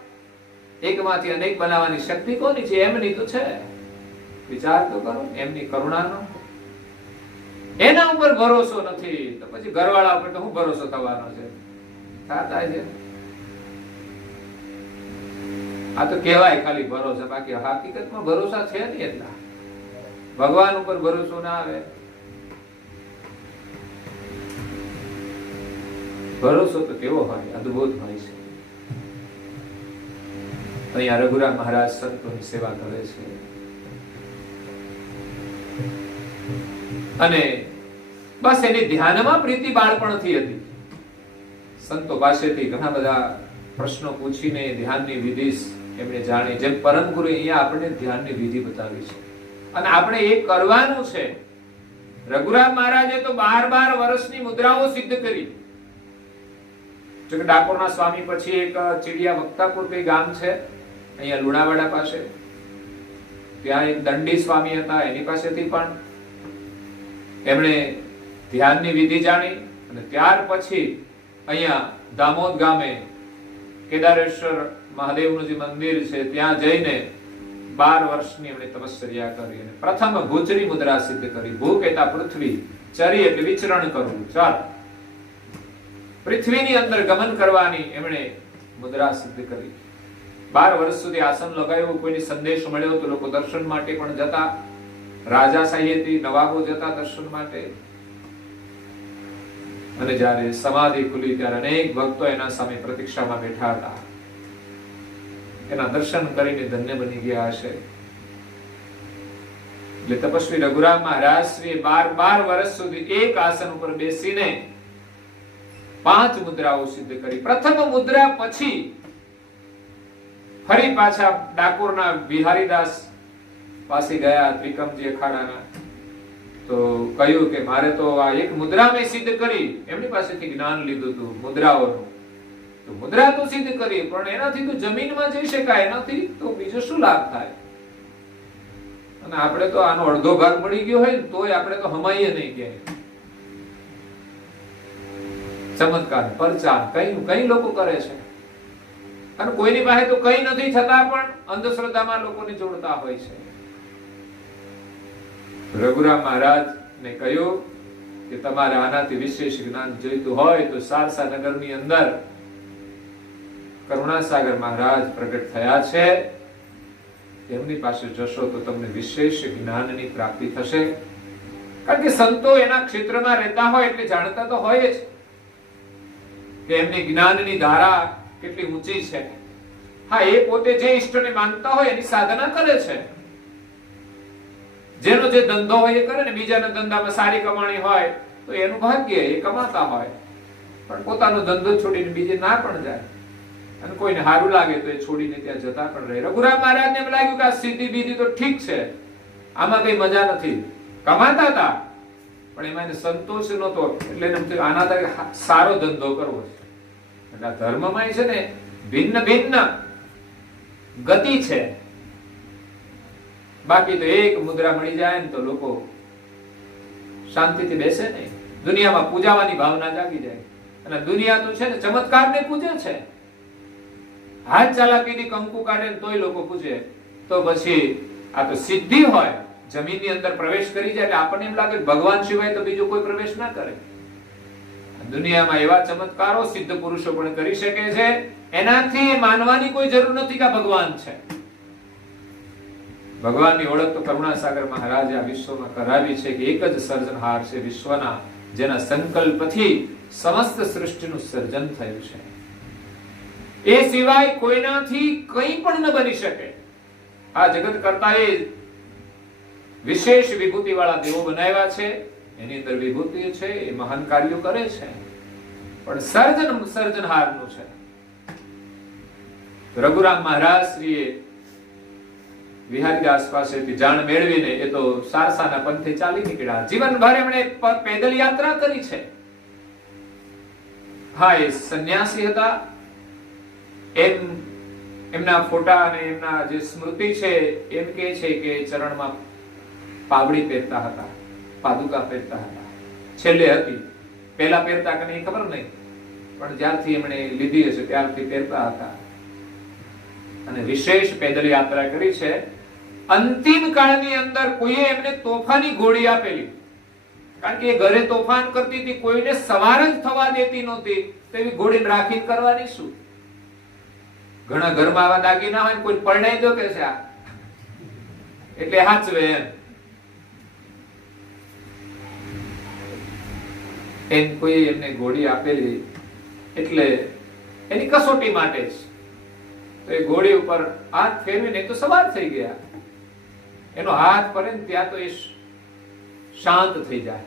એકમાંથી અનેક બનાવવાની શક્તિ કોની છે? એમની તો છે. વિચાર તો કરો એમની કરુણાનો. એના ઉપર ભરોસો નથી તો પછી ઘરવાળા ઉપર તો શું ભરોસો થવાનો છે? થતા છે. આ તો કહેવાય ખાલી ભરોસો, બાકી હકીકતમાં ભરોસા છે નહીં એટલા. ભગવાન ઉપર ભરોસો ના આવે. ભરોસો તો કેવો હોય? અદ્ભુત હોય છે. અહીંયા રઘુરામ મહારાજ સંતોની સેવા કરે છે. અને બસ એની ધ્યાનમાં પ્રીતિ બાળપણથી હતી. સંતો પાસેથી ઘણા બધા પ્રશ્નો પૂછીને ધ્યાનની વિધિ એમણે જાણી. જેમ પરમ ગુરુ અહીંયા આપણે ધ્યાનની વિધિ બતાવી છે, અને આપણે એ કરવાનું છે. રઘુરામ મહારાજે તો 12 વર્ષની મુદ્રાઓ સિદ્ધ કરી. જો કે ડાકોરના સ્વામી પછી એક ચીડિયા વક્તાપુર કઈ ગામ છે અહીંયા લુણાવાડા પાસે, ત્યાં એક દંડી સ્વામી હતા, એની પાસેથી પણ એમણે ધ્યાનની વિધિ જાણી. અને ત્યાર પછી અહીંયા દામોદ ગામે કેદારેશ્વર મહાદેવનું જે મંદિર છે ત્યાં જઈને 12 વર્ષની એમણે તપશ્ચર્યા કરી અને પ્રથમ ભૂચરી મુદ્રા સિદ્ધ કરી. ભૂ કહેતા પૃથ્વી, ચરી એટલે વિચરણ કરવું, ચાલ પૃથ્વીની અંદર ગમન કરવાની એમણે મુદ્રા સિદ્ધ કરી. 12 વર્ષ સુધી આસન લગાવ્યું. કોઈને સંદેશ મળ્યો તો લોકો દર્શન માટે પણ જતા. રાજાશાહીથી નવાબો જતા દર્શન માટે. અને જ્યારે સમાધિ ખુલી ત્યારે અનેક ભક્તો એના સામે પ્રતીક્ષામાં બેઠા હતા. એના દર્શન કરીને ધન્ય બની ગયા હશે. એટલે તપસ્વી રઘુરામ મહારાજ શ્રી 12 વર્ષ સુધી એક આસન ઉપર બેસીને 5 મુદ્રાઓ સિદ્ધ કરી. પ્રથમ મુદ્રા પછી ફરી પાછા ડાકોરના બિહારીદાસ પાસે ગયા, ત્રિકમજી અખાડાના. તો કહ્યું કે મારે તો આ એક મુદ્રા મેં સિદ્ધ કરી. એમની પાસેથી જ્ઞાન લીધું હતું મુદ્રાઓનું. તો મુદ્રા તો સિદ્ધ કરી, પણ એનાથી તો જમીનમાં જઈ શકાય, એનાથી તો બીજો શું લાભ થાય? અને આપણે તો આનો અડધો ભાગ મળી ગયો હોય તોય આપણે તો હમાઈએ નહીં ક્યાંય. ચમત્કાર, પરચાર કઈ લોકો કરે છે. અને કોઈની પાસે તો કઈ નથી છતાં પણ અંધશ્રદ્ધામાં લોકોને જોડતા હોય છે. રઘુરામ મહારાજ ને કહ્યું કે તમારે આનાથી વિશેષ જ્ઞાન જોઈતું હોય તો સારસા નગરની અંદર કરુણાસાગર મહારાજ પ્રગટ થયા છે, એમની પાસે જશો તો તમને વિશેષ જ્ઞાનની પ્રાપ્તિ થશે. કારણ કે સંતો એના ક્ષેત્રમાં રહેતા હોય એટલે જાણતા તો હોય જ કે એમની જ્ઞાનની ધારા કેટલી ઊંચી છે. હા, એ પોતે જે ઈષ્ટને માનતા હોય એની સાધના કરે છે, જેનો જે ધંધો હોય એ કરે ને, બીજાના ધંધામાં સારી કમાણી હોય તો એનું ભાગ્ય, એ કમાતા હોય, પણ પોતાનો ધંધો છોડીને બીજે ના પણ જાય અને કોઈને સારું લાગે તો એ છોડીને ત્યાં જતા પણ રહે. રઘુરામ મહારાજને એમ લાગ્યું કે આ સીધી બીધી તો ઠીક છે, આમાં કઈ મજા નથી. કમાતા હતા પણ એમાં એને સંતોષ નહોતો, એટલે એને થયું આના તરીકે સારો ધંધો કરવો છે. એટલે આ ધર્મમાં છે ને ભિન્ન ભિન્ન ગતિ છે. બાકી તો એક મુદ્રા મળી જાય ને તો લોકો શાંતિથી બેસે નહીં. દુનિયામાં પૂજાવાની ભાવના જાગી જાય. અને દુનિયા તો છે ને ચમત્કારને પૂજે છે. હાથ ચાલાકીથી કંકુ કાઢે ને તોય લોકો પૂજે. તો પછી આ તો સિદ્ધિ હોય, જમીનની અંદર પ્રવેશ કરી જાય એટલે આપણને એમ લાગે ભગવાન સિવાય તો બીજો કોઈ પ્રવેશ ના કરે. દુનિયામાં એવા ચમત્કારો સિદ્ધ પુરુષો પણ કરી શકે છે, એનાથી માનવાની કોઈ જરૂર નથી કે ભગવાન છે. ભગવાનની ઓળખ તો કરુણાસાગર મહારાજે આ વિશ્વમાં કરાવી છે કે એક જ સર્જનહાર છે વિશ્વના, જેના સંકલ્પથી સમસ્ત સૃષ્ટિનું સર્જન થયું છે. એ સિવાય કોઈનાથી કંઈ પણ ન બની શકે. આ જગત કરતાએ વિશેષ વિભૂતિ વાળા દેવો બનાવ્યા છે, એની અંદર વિભૂતિ છે, એ મહાન કાર્યો કરે છે, પણ સર્જનહારનું છે. રઘુરામ મહારાજ શ્રીએ વિહારીદાસ પાસેથી જાણ મેળવીને એ તો સારસાના પંથે ચાલી નીકળ્યા. જીવનભર એમણે પેદલ યાત્રા કરી છે. હા, એ સંન્યાસી હતા. એમના ફોટા અને એમના જે સ્મૃતિ છે એમ કે છે કે ચરણમાં પાઘડી પહેરતા હતા, પાદુકા પહેરતા હતા. છેલ્લે હતી, પહેલા પહેરતા કે નહીં ખબર નહીં, પણ જ્યારથી એમણે લીધી હશે ત્યારથી પહેરતા હતા. અને વિશેષ પેદલ યાત્રા કરી છે. અંતિમ કાળની અંદર કોઈએ એમને તોફાની ઘોડી આપેલી, કારણ કે એ ઘરે તોફાન કરતી હતી, કોઈને સવાર જ થવા દેતી નહોતી, તો એવી ઘોડીને રાખીને કરવાની શું? ઘણા ઘરમાં આવા દાગીના હોય, કોઈ પરણાઈ દો કે છે એટલે હાચવે એમ કોઈ એમને ઘોડી આપેલી, એટલે એની કસોટી માટે જ. તો એ ઘોડી ઉપર હાથ ફેરવીને તો સવાર થઈ ગયા. એનો હાથ પડે ને ત્યાં તો એ શાંત થઈ જાય.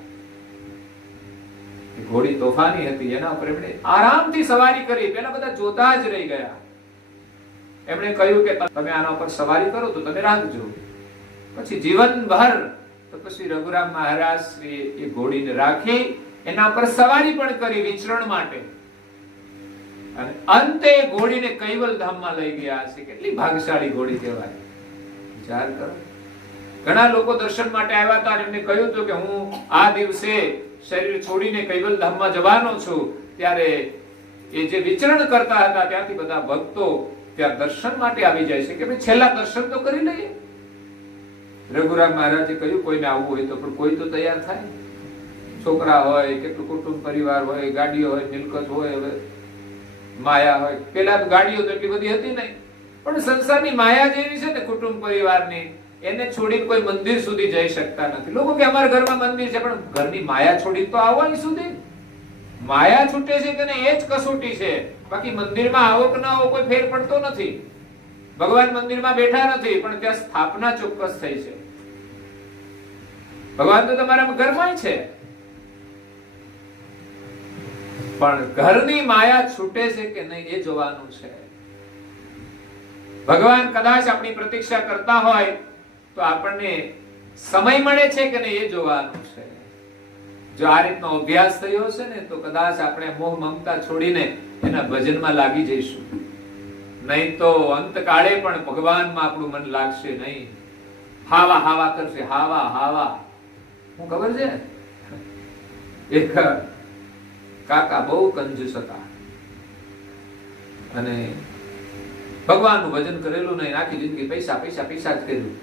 ઘોડી તોફાની હતી, એના ઉપર એમણે આરામથી સવારી કરી. પેલા બધા જોતા જ રહી ગયા. એમણે કહ્યું કે તમે આના ઉપર સવારી કરો તો તમે રાખજો. પછી જીવનભર તો પછી રઘુરામ મહારાજ શ્રી એ ઘોડીને રાખી, એના પર સવારી પણ કરી વિચરણ માટે. અને અંતે ઘોડીને કૈવલ ધામમાં લઈ ગયા છે. કેટલી ભાગ્યશાળી ઘોડી કહેવાય, વિચાર કરો. ઘણા લોકો દર્શન માટે આવ્યા હતા, એમને કહ્યું હતું કે હું આ દિવસે શરીર છોડીને કૈવલ ધામમાં જવાનો છું. ત્યારે એ જે વિચરણ કરતા હતા ત્યાંથી બધા ભક્તો ત્યાં દર્શન માટે આવી જાય છે કે ભાઈ છેલ્લા દર્શન તો કરી લઈએ. રઘુરામ મહારાજે કહ્યું કોઈને આવવું હોય તો, પણ કોઈ તો તૈયાર થાય. છોકરા હોય, કેટલું કુટુંબ પરિવાર હોય, ગાડીઓ હોય, મિલકત હોય, હવે માયા હોય. પેલા તો ગાડીઓ તો એટલી બધી હતી નહીં, પણ સંસારની માયા જેવી છે ને કુટુંબ પરિવારની, એને છોડીને કોઈ મંદિર સુધી જઈ શકતા નથી. લોકો કે અમારા ઘરમાં મંદિર છે, પણ ઘરની માયા છોડીને તો આવવાની સુધી. માયા છૂટે છે કે નહીં એ જ કસોટી છે. બાકી મંદિરમાં આવો કે ના આવો કોઈ ફેર પડતો નથી. ભગવાન મંદિરમાં બેઠા નથી, પણ ત્યાં સ્થાપના ચોક્કસ થઈ છે. ભગવાન તો તમારા ઘરમાં છે, પણ ઘરની માયા છૂટે છે કે નહીં એ જોવાનું છે. ભગવાન કદાચ આપણી પ્રતીક્ષા કરતા હોય તો આપણને સમય મળે છે કે નહીં એ જોવાનું છે. જો આ રીતનો અભ્યાસ થયો છે ને તો કદાચ આપણે મોહ મમતા છોડીને એના ભજનમાં લાગી જઈશું. નહીં તો અંતકાળે પણ ભગવાનમાં આપણું મન લાગશે નહીં. હાવા હાવા કરશે, હાવા હાવા. હું ખબર છે, એક કાકા બહુ કંજૂસ હતા અને ભગવાનનું ભજન કરેલું નહીં, આખી જિંદગી પૈસા પૈસા પૈસા જ કર્યું.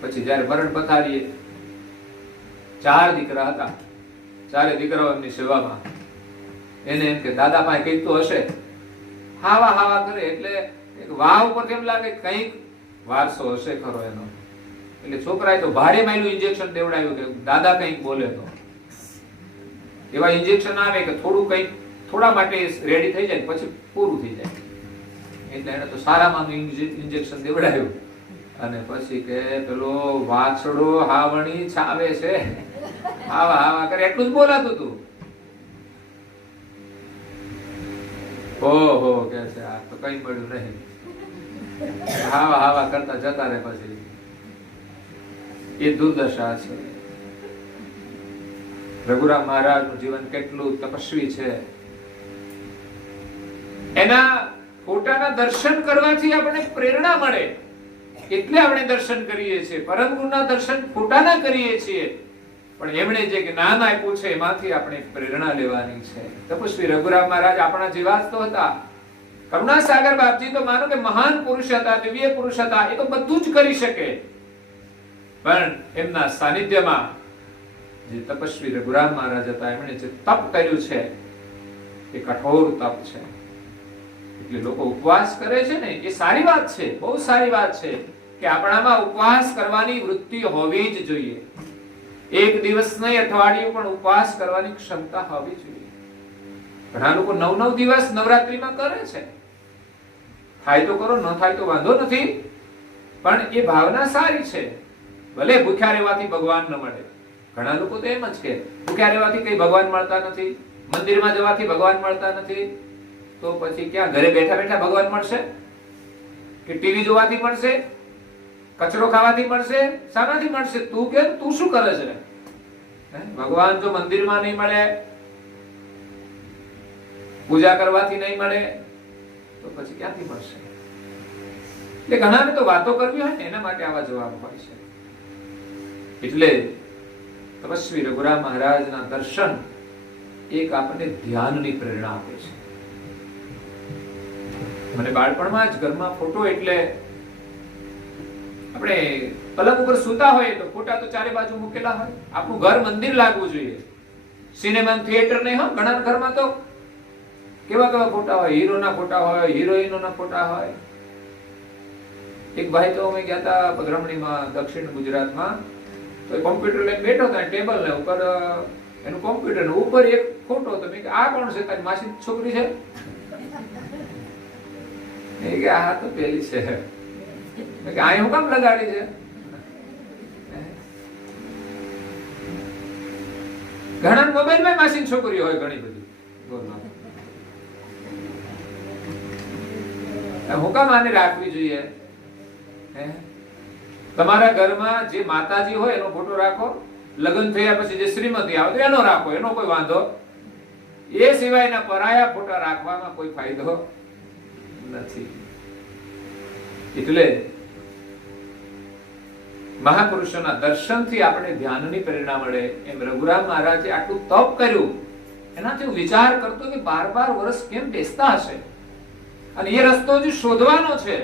પછી જયારે મરણ પથારીએ 4 દીકરા હતા, 4 દીકરાઓ એમની સેવામાં. એને એમ કે દાદા પાસે કઈક તો હશે, હાવા હાવા કરે એટલે વાહ ઉપર કેમ લાગે કઈક વારસો હશે ખરો એનો. એટલે છોકરાએ તો ભારે માયલું ઇન્જેક્શન દેવડાવ્યું કે દાદા કઈક બોલે તો. એવા ઇન્જેક્શન આવે કે થોડું કઈક થોડા માટે રેડી થઈ જાય પછી પૂરું થઈ જાય. એટલે એને તો સારામાં ઇન્જેક્શન દેવડાવ્યું અને પછી કે પેલો વાછડો હાવણી છાવે છે, હાવા હાવા કરે એટલું જ બોલાતું હતું. ઓહો કે છે આ તો કઈ મળ્યું નહીં, હાવા હાવા કરતા જતા રહે. પછી એ દુર્દશા છે. રઘુરામ મહારાજનું જીવન કેટલું તપસ્વી છે. એના ફોટાના દર્શન કરવાથી આપણે પ્રેરણા મળે એટલે આપણે દર્શન કરીએ છીએ. પરમ ગુરુના દર્શન ફોટાના કરીએ છીએ, પણ એમણે જે જ્ઞાન આપ્યું છે એમાંથી આપણે પ્રેરણા લેવાની છે. તપસ્વી રઘુરામ મહારાજ આપણા જેવા જ તો હતા. કરુણાસાગર બાપજી તો માનો કે મહાન પુરુષ હતા, દિવ્ય પુરુષ હતા, એ તો બધું જ કરી શકે. પણ એમના સાનિધ્યમાં જે તપસ્વી રઘુરામ મહારાજ હતા એમણે જે તપ કર્યું છે એ કઠોર તપ છે. એટલે લોકો ઉપવાસ કરે છે ને એ સારી વાત છે, બહુ સારી વાત છે કે આપણામાં ઉપવાસ કરવાની વૃત્તિ હોવી જ જોઈએ. એક દિવસ નહીં, અઠવાડિયું પણ ઉપવાસ કરવાની ક્ષમતા હોવી જોઈએ. ઘણા લોકો 9 દિવસ નવરાત્રીમાં કરે છે. થાય તો કરો, ન થાય તો વાંધો નથી, પણ એ ભાવના સારી છે. ભલે ભૂખ્યા રહેવાથી ભગવાન ન મળે. ઘણા લોકો તો એમ જ કે ભૂખ્યા રહેવાથી કઈ ભગવાન મળતા નથી, મંદિરમાં જવાથી ભગવાન મળતા નથી, તો પછી ક્યાં ઘરે બેઠા બેઠા ભગવાન મળશે? કે ટીવી જોવાથી મળશે? કચરો ખાવાથી મળશે? શાનાથી મળશે? તું કે તું શું કરે છે? ભગવાન જો મંદિરમાં નહીં મળે, પૂજા કરવાથી નહીં મળે, તો પછી ક્યાંથી મળશે? એટલે ઘણાને તો વાતો કરવી હોય ને એના માટે આવા જવાબ હોય છે. એટલે તપસ્વી રઘુરામ મહારાજના દર્શન એક આપણને ધ્યાનની પ્રેરણા આપે છે. મને બાળપણમાં જ ઘરમાં ફોટો એટલે આપણે પલંગ ઉપર સૂતા હોય તો ફોટા તો ચારે બાજુ મૂકેલા હોય. આપણું ઘર મંદિર લાગવું જોઈએ, સિનેમા થિયેટર નહીં. હા, ઘણા ઘરમાં તો કેવા કેવા ફોટા હોય, હીરોના ફોટા હોય, હિરોઈનોના ફોટા હોય. એક ભાઈ તો અમે ગયા હતા પધરામણીમાં, દક્ષિણ ગુજરાતમાં, તો કોમ્પ્યુટર લઈને બેઠો હતો, ટેબલ ને ઉપર એનું કોમ્પ્યુટર ને ઉપર એક ફોટો. તો મેં કે આ કોણ છે? તારી માસી છોકરી છે? એ કે આ તો પેલી છે. મેં કે આ હું કામ લગાડી છે? ઘણા મોબાઈલમાં માસી છોકરીઓ હોય ઘણી બધી. હું કામ આને રાખવી જોઈએ? તમારા ઘરમાં જે માતાજી હોય એનો ફોટો રાખો, લગ્ન થયા પછી જે શ્રીમતી આવે એનો રાખો, એનો કોઈ વાંધો. એ સિવાયના પરાયા ફોટા રાખવામાં કોઈ ફાયદો નથી. એટલે મહાપુરુષોના દર્શનથી આપણે ધ્યાનની પ્રેરણા મળે. એમ રઘુરામ મહારાજે આટલું તપ કર્યું, એનાથી હું વિચાર કરતો કે 12 વર્ષ કેમ બેસતા હશે, અને એ રસ્તો જ શોધવાનો છે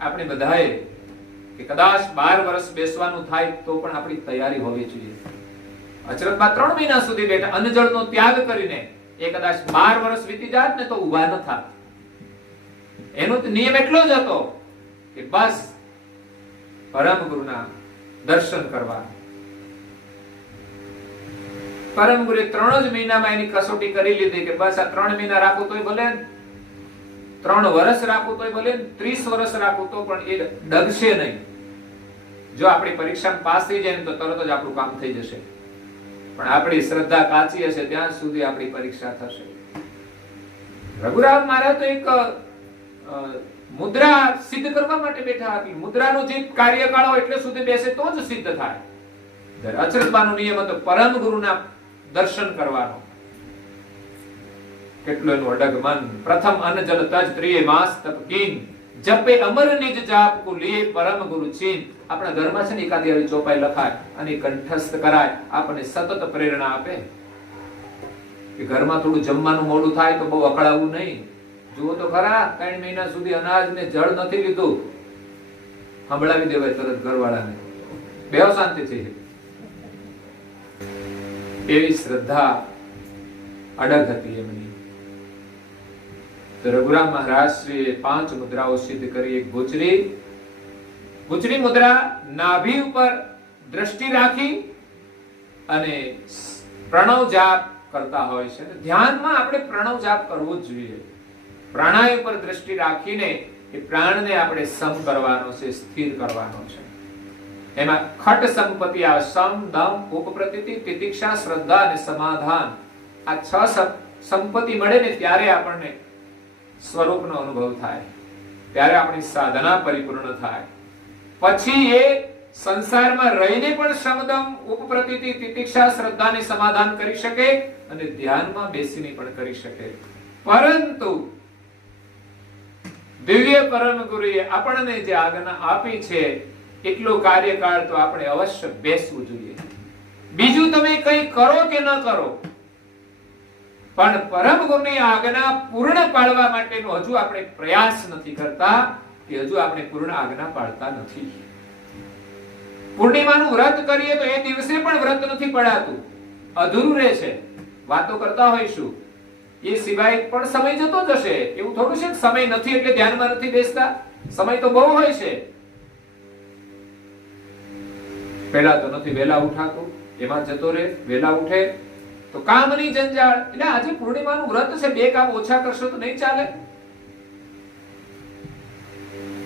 આપણે બધાએ. કે કદાચ 12 વર્ષ બેસવાનું થાય તો પણ આપણી તૈયારી હોવી જોઈએ. અચરતમાં 3 મહિના સુધી બેઠા, અન્નજળનો ત્યાગ કરીને. એ કદાચ 12 વર્ષ વીતી જાત ને તો ઊભા ન થાત. એનો નિયમ એટલો જ હતો કે બસ પરમ ગુરુના દર્શન કરવા. પરમ ગુરુએ 3 જ મહિનામાં એની કસોટી કરી લીધી કે બસ આ 3 મહિના રાખું તોય ભલે, 3 વર્ષ રાખું તોય ભલે, 30 વર્ષ રાખું તો પણ એ ડગશે નહીં. જો આપણી પરીક્ષામાં પાસ થઈ જાય તો તરત જ આપણું કામ થઈ જશે, પણ આપણી શ્રદ્ધા કાચી હશે ત્યાં સુધી આપણી પરીક્ષા થશે. રઘુરામ મહારાજ તો એક મુદ્રા સિદ્ધ કરવા માટે બેઠા હતી. મુદ્રાનો જે કાર્યકાળ હોય એટલે સુધી બેસે તો જ સિદ્ધ થાય. અચરતબાનો નિયમ હતો પરમ ગુરુના દર્શન કરવાનો. કેટલું એનું અડગ મન. પ્રથમ અન્ન જલ તજ ત્રિય માસ તપ કીન, જપે અમર નિજ જાપ કો લીએ પરમ ગુરુ ચીન. આપણા ઘરમાં છે ને એકાદી આવી ચોપાઈ લખાય અને કંઠસ્થ કરાય, આપણને સતત પ્રેરણા આપે કે ઘરમાં થોડું જમવાનું મોડું થાય તો બહુ અકળાવવું નહીં. જુઓ તો ખરા, 3 મહિના સુધી અનાજ ને જળ નથી લીધું, સંભળાવી દેવાય તરત ઘરવાળાને, બેહો શાંતિથી. એવી શ્રદ્ધા અડગ હતી એમની. તો રઘુરામ મહારાજ શ્રીએ 5 મુદ્રાઓ સિદ્ધ કરી. એક ગુચરી મુદ્રા, નાભી ઉપર દ્રષ્ટિ રાખી અને પ્રણવ જાપ કરતા હોય છે. ધ્યાનમાં આપણે પ્રણવ જાપ કરવો જ જોઈએ. પ્રાણાયામ પર દ્રષ્ટિ રાખીને એ પ્રાણને આપણે સમ કરવાનો છે, સ્થિર કરવાનો છે. એમાં ખટ સંપત્તિ આવે, સમ, દમ, ઉપપ્રતિતિ, તિતિક્ષા, શ્રદ્ધા અને સમાધાન. આ 6 સંપત્તિ મળે ને ત્યારે આપણને સ્વરૂપનો અનુભવ થાય, ત્યારે આપણી સાધના પરિપૂર્ણ થાય. પછી એ સંસારમાં રહીને પણ સમદમ, ઉપપ્રતિતિ, તિતિક્ષા, શ્રદ્ધા અને સમાધાન કરી શકે અને ધ્યાનમાં બેસીને પણ કરી શકે. પરંતુ દિવ્ય પરમ ગુરુએ આપણને જે આજ્ઞા આપી છે એટલો કાર્યકાળ તો આપણે અવશ્ય બેસવું જોઈએ. બીજું તમે કંઈ કરો કે ન કરો, પણ પરમ ગુરુની આજ્ઞા પૂર્ણ પાળવા માટેનો હજુ આપણે પ્રયાસ નથી કરતા, કે હજુ આપણે પૂર્ણ આજ્ઞા પાળતા નથી. પૂર્ણિમાનું વ્રત કરીએ તો એ દિવસે પણ વ્રત નથી પડાતું, અધૂરું રહે છે. વાતો કરતા હોઈશું એ સિવાય પણ સમય જતો જશે. એવું થોડું છે કે સમય નથી એટલે ધ્યાનમાં નથી બેસતા, સમય તો બહુ હોય છે. પહેલા તો નથી વેલા ઉઠાતું, એમાં જતો રહે. વેલા ઉઠે તો કામની જંજાળ. એટલે આજે પૂર્ણિમાનું વ્રત છે, 2 કામ ઓછા કરશો તો નહીં ચાલે.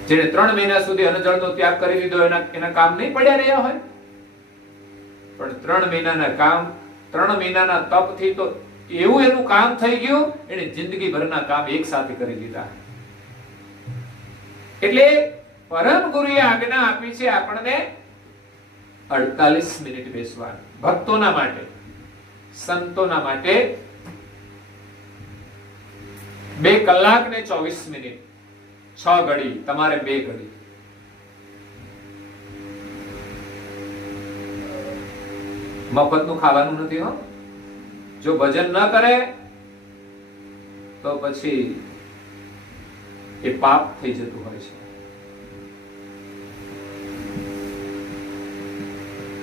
જેને 3 મહિના સુધી અન્નજળનો ત્યાગ કરી દીધો એના કામ નહીં પડ્યા રહ્યા હોય, પણ 3 મહિનાના કામ, 3 મહિનાના તપથી તો એવું એનું કામ થઈ ગયું, એને જિંદગીભરના કામ એક સાથે કરી દીધા. એટલે પરમ ગુરુએ આજ્ઞા આપી છે આપણને 48 મિનિટ બેસવાનું. ભક્તોના માટે, સંતોના માટે 2 કલાક ને 24 મિનિટ, 6 ઘડી, તમારે 2 ઘડી. મફતનું ખાવાનું નથી હો. જો ભજન ન કરે તો પછી એ પાપ થઈ જતું હોય છે.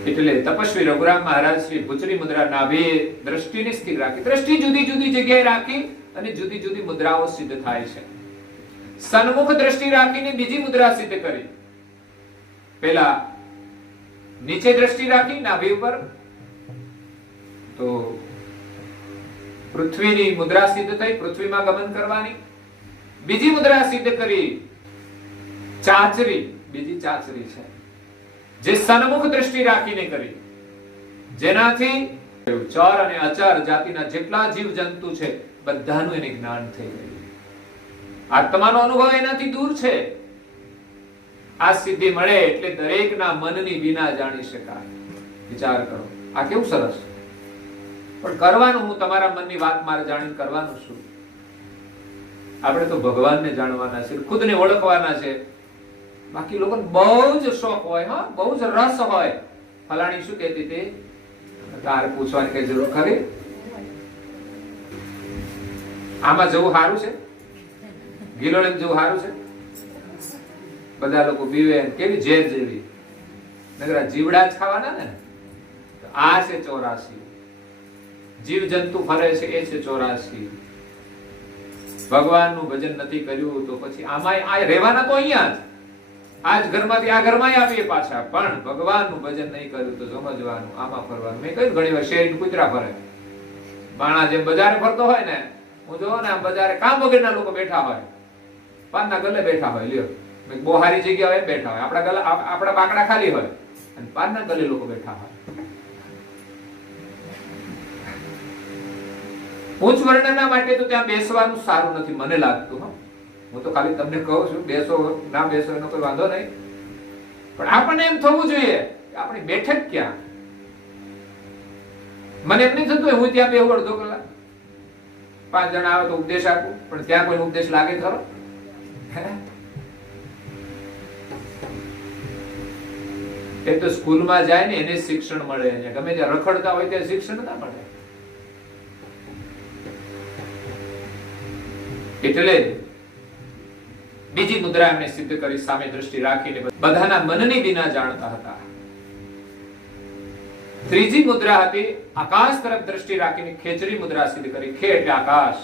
એટલે તપસ્વી રઘુરામ મહારાજ શ્રી ગુચરી મુદ્રા નાભી દ્રષ્ટિને સ્થિર રાખી. દ્રષ્ટિ જુદી જુદી જગ્યાએ રાખી અને જુદી જુદી મુદ્રાઓ સિદ્ધ થાય છે. સન્મુખ દ્રષ્ટિ રાખીને બીજી મુદ્રા સિદ્ધ કરી. પહેલા નીચે દ્રષ્ટિ રાખી નાભી ઉપર, તો પૃથ્વીની મુદ્રા સિદ્ધ થઈ, પૃથ્વીમાં ગમન કરવાની. બીજી મુદ્રા સિદ્ધ કરી ચાચરી, બીજી ચાચરી છે જે સન્મુખ દ્રષ્ટિ રાખીને કરી, જેનાથી ચર અને અચર જાતિના જેટલા જીવ જંતુ છે બધાનું એને જ્ઞાન થઈ ગયું. આત્માનો અનુભવ એનાથી દૂર છે. આ સિદ્ધિ મળે એટલે દરેકના મનની વિના જાણી શકાય. વિચાર કરો, આ કેવું સરસ. પણ કરવાનું હું તમારા મનની વાત મારે જાણીને કરવાનું શું? આપણે તો ભગવાનને જાણવાના છે, ખુદને ઓળખવાના છે. બાકી લોકોને બહુ જ શોખ હોય, હા, બહુ જ રસ હોય. ફલાણી શું કહેતી હતી, તારે પૂછવાની કઈ જરૂર ખરી? આમાં જવું સારું છે, ગિલોળે જવું સારું છે. બધા લોકો પીવે, કેવી ઝેર જેવી. નગરા જીવડા જ ખાવાના ને. આ છે 84. જીવ જંતુ ફરે છે એ છે 84. ભગવાનનું ભજન નથી કર્યું તો પછી આમાં આ રહેવાના તો અહીંયા જ, આજ ઘરમાંથી આ ઘરમાં આવીએ પાછા, પણ ભગવાનનું ભજન નહીં કર્યું તો સમજવાનું, આમાં ફરવાનું. મેં કહ્યું ઘણી વાર શેરી કૂતરા ફરે, માણા જેમ બજારે ફરતો હોય ને, હું જોઉં ને આમ બજારે કામ વગરના લોકો બેઠા હોય, પાનના ગલે બેઠા હોય. લ્યો, બહુ સારી જગ્યા હોય બેઠા હોય, આપણા બાકડા ખાલી હોય અને પાનના ગલે લોકો બેઠા હોય. ઉચ્ચ વર્ણના માટે તો ત્યાં બેસવાનું સારું નથી, મને લાગતું. હું તો ખાલી તમને કહું છું, બેસો ના બેસો એનો કોઈ વાંધો નહીં, પણ આપણને એમ થવું જોઈએ કે આપણી બેઠક ક્યાં. મને એમ નહીં થતું હું ત્યાં બેહું અડધો કલાક, 5 જણા આવે તો ઉપદેશ આપું, પણ ત્યાં કોઈ ઉપદેશ લાગે ખરો? એ તો સ્કૂલમાં જાય ને એને શિક્ષણ મળે, ગમે ત્યાં રખડતા હોય ત્યાં શિક્ષણ ના મળે. એટલે બીજી મુદ્રા એમણે સિદ્ધ કરી, સામે દ્રષ્ટિ રાખીને બધાના મનની વિના જાણતા હતા. ત્રીજી મુદ્રા હતી આકાશ તરફ દ્રષ્ટિ રાખીને ખેચરી મુદ્રા સિદ્ધ કરી. ખે એટલે આકાશ,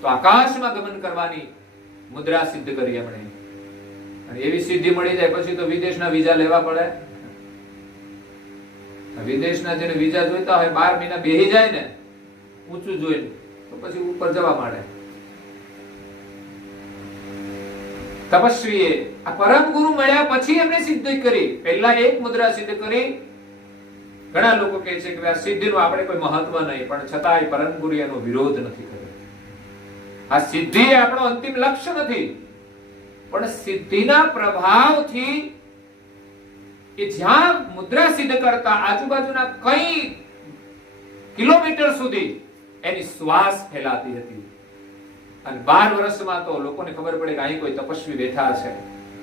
તો આકાશમાં ગમન કરવાની મુદ્રા સિદ્ધ કરી એમણે. અને એવી સિદ્ધિ મળી જાય પછી તો વિદેશના વિઝા લેવા પડે. વિદેશના જેને વિઝા જોઈતા હોય 12 મહિના બેહી જાય ને ઊંચું જોઈને તો પછી ઉપર જવા માંડે. તપસ્વીએ આ પરમ ગુરુ મળ્યા પછી એમને સિદ્ધિ કરી. પહેલા એક મુદ્રા સિદ્ધ કરી. ઘણા લોકો કહે છે કે આ સિદ્ધિનું આપણે કોઈ મહત્વ નહીં, પણ છતાંય પરમ ગુરુએ એનો વિરોધ નથી કર્યો. આ સિદ્ધિ આપણો અંતિમ લક્ષ્ય નથી, પણ સિદ્ધિના પ્રભાવથી એ જ્યાં મુદ્રા સિદ્ધ કરતા આજુબાજુના કઈ કિલોમીટર સુધી એની શ્વાસ ફેલાતી હતી. અને 12 વર્ષમાં તો લોકોને ખબર પડે કે અહીં કોઈ તપસ્વી બેઠા છે,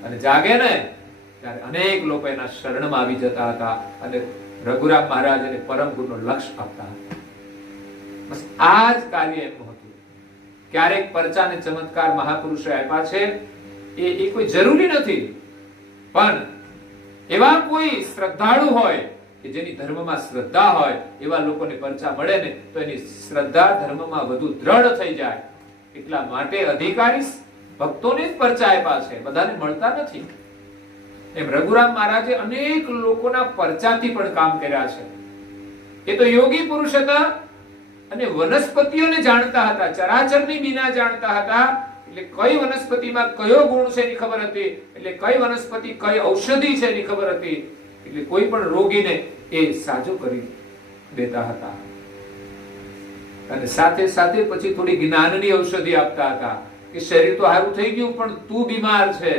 અને જાગે ને ત્યારે અનેક લોકો એના શરણમાં આવી જતા હતા અને રઘુરામ મહારાજ એને પરમ ગુરુનો લક્ષ્ય આપતા હતા. બસ આ જ કાર્ય એમનું હતું. ક્યારેક પરચા અને ચમત્કાર મહાપુરુષે આપ્યા છે, એ કોઈ જરૂરી નથી, પણ એવા કોઈ શ્રદ્ધાળુ હોય કે જેની ધર્મમાં શ્રદ્ધા હોય એવા લોકોને પરચા મળે ને તો એની શ્રદ્ધા ધર્મમાં વધુ દ્રઢ થઈ જાય. એટલા માટે અધિકારી ભક્તોને જ પરચા આપ્યા છે, બધાને મળતા નથી. એમ રઘુરામ મહારાજે અનેક લોકોના પરચાથી પણ કામ કર્યા છે. એ તો યોગી પુરુષ હતા અને વનસ્પતિઓને જાણતા હતા, ચરાચરની બીના જાણતા હતા. એટલે કઈ વનસ્પતિમાં કયો ગુણ છે એની ખબર હતી, એટલે કઈ વનસ્પતિ કઈ ઔષધિ છે એની ખબર હતી. એટલે કોઈ પણ રોગીને એ સાજો કરી દેતા હતા. અને સાથે સાથે પછી થોડી જ્ઞાનની ઔષધિ આપતા હતા કે શરીર તો સારું થઈ ગયું પણ તું બીમાર છે,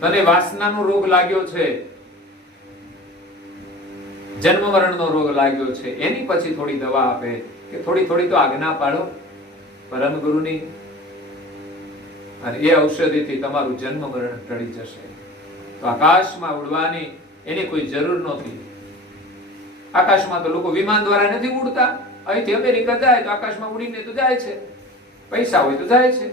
તને વાસનાનો રોગ લાગ્યો છે, જન્મ મરણનો રોગ લાગ્યો છે, એની પછી થોડી દવા આપે કે થોડી થોડી તો આજ્ઞા પાડો પરમ ગુરુની, અને એ ઔષધિથી તમારું જન્મ મરણ ટળી જશે. તો આકાશમાં ઉડવાની એની કોઈ જરૂર નહોતી. આકાશમાં તો લોકો વિમાન દ્વારા નથી ઉડતા. અહીંથી અમેરિકા જાય તો આકાશમાં ઉડીને તો જાય છે, પૈસા હોય તો જાય છે.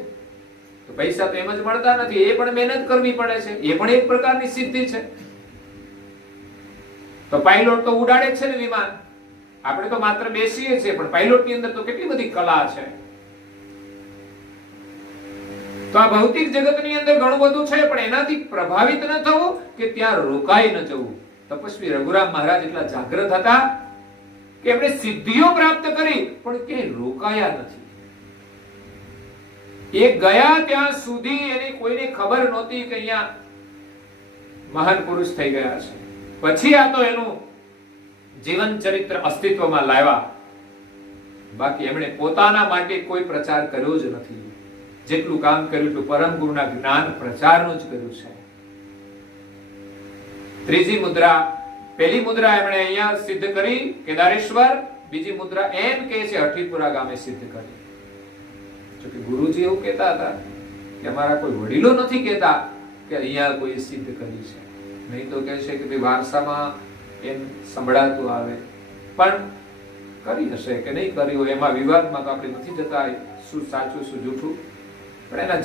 તો પૈસા તો એમ જ મળતા નથી, એ પણ મહેનત કરવી પડે છે, એ પણ એક પ્રકારની સિદ્ધિ છે. તો પાયલોટ તો ઉડાડે જ છે ને વિમાન, આપણે તો માત્ર બેસીએ છીએ, પણ પાયલોટની અંદર તો કેટલી બધી કલા છે. તો આ ભૌતિક જગતની અંદર ઘણું બધું છે, પણ એનાથી પ્રભાવિત ન થવું કે ત્યાં રોકાઈ ન જવું. તપસ્વી રઘુરામ મહારાજ એટલા જાગૃત હતા કે એમણે સિદ્ધિઓ પ્રાપ્ત કરી પણ કે રોકાયા નથી. એ ગયા ત્યાં સુધી એની કોઈને ખબર નહોતી કે અહીંયા મહાન પુરુષ થઈ ગયા છે. પછી આ તો એનું જીવન ચરિત્ર અસ્તિત્વમાં લાવ્યા. બાકી એમણે પોતાના માટે કોઈ પ્રચાર કર્યો જ નથી. જેટલું કામ કર્યું એટલું પરમ ગુરુના જ્ઞાન પ્રચારનું જ કર્યું છે. ત્રીજી મુદ્રા, પહેલી મુદ્રા એમણે અહીંયા સિદ્ધ કરી કેદારેશ્વર, બીજી મુદ્રા એમ કે છે હઠીપુરા ગામે સિદ્ધ કરી. જો કે ગુરુજી એવું કહેતા હતા કે અમારા કોઈ વડીલો નથી કહેતા કે અહીંયા કોઈ સિદ્ધ કરી છે, નહીં તો કહે છે કે ભાઈ વારસામાં એમ સંભળાતું આવે, પણ કરી હશે કે નહીં કરી હોય એમાં વિવાદમાં તો આપણે નથી જતા શું સાચું શું જૂઠું. પણ એના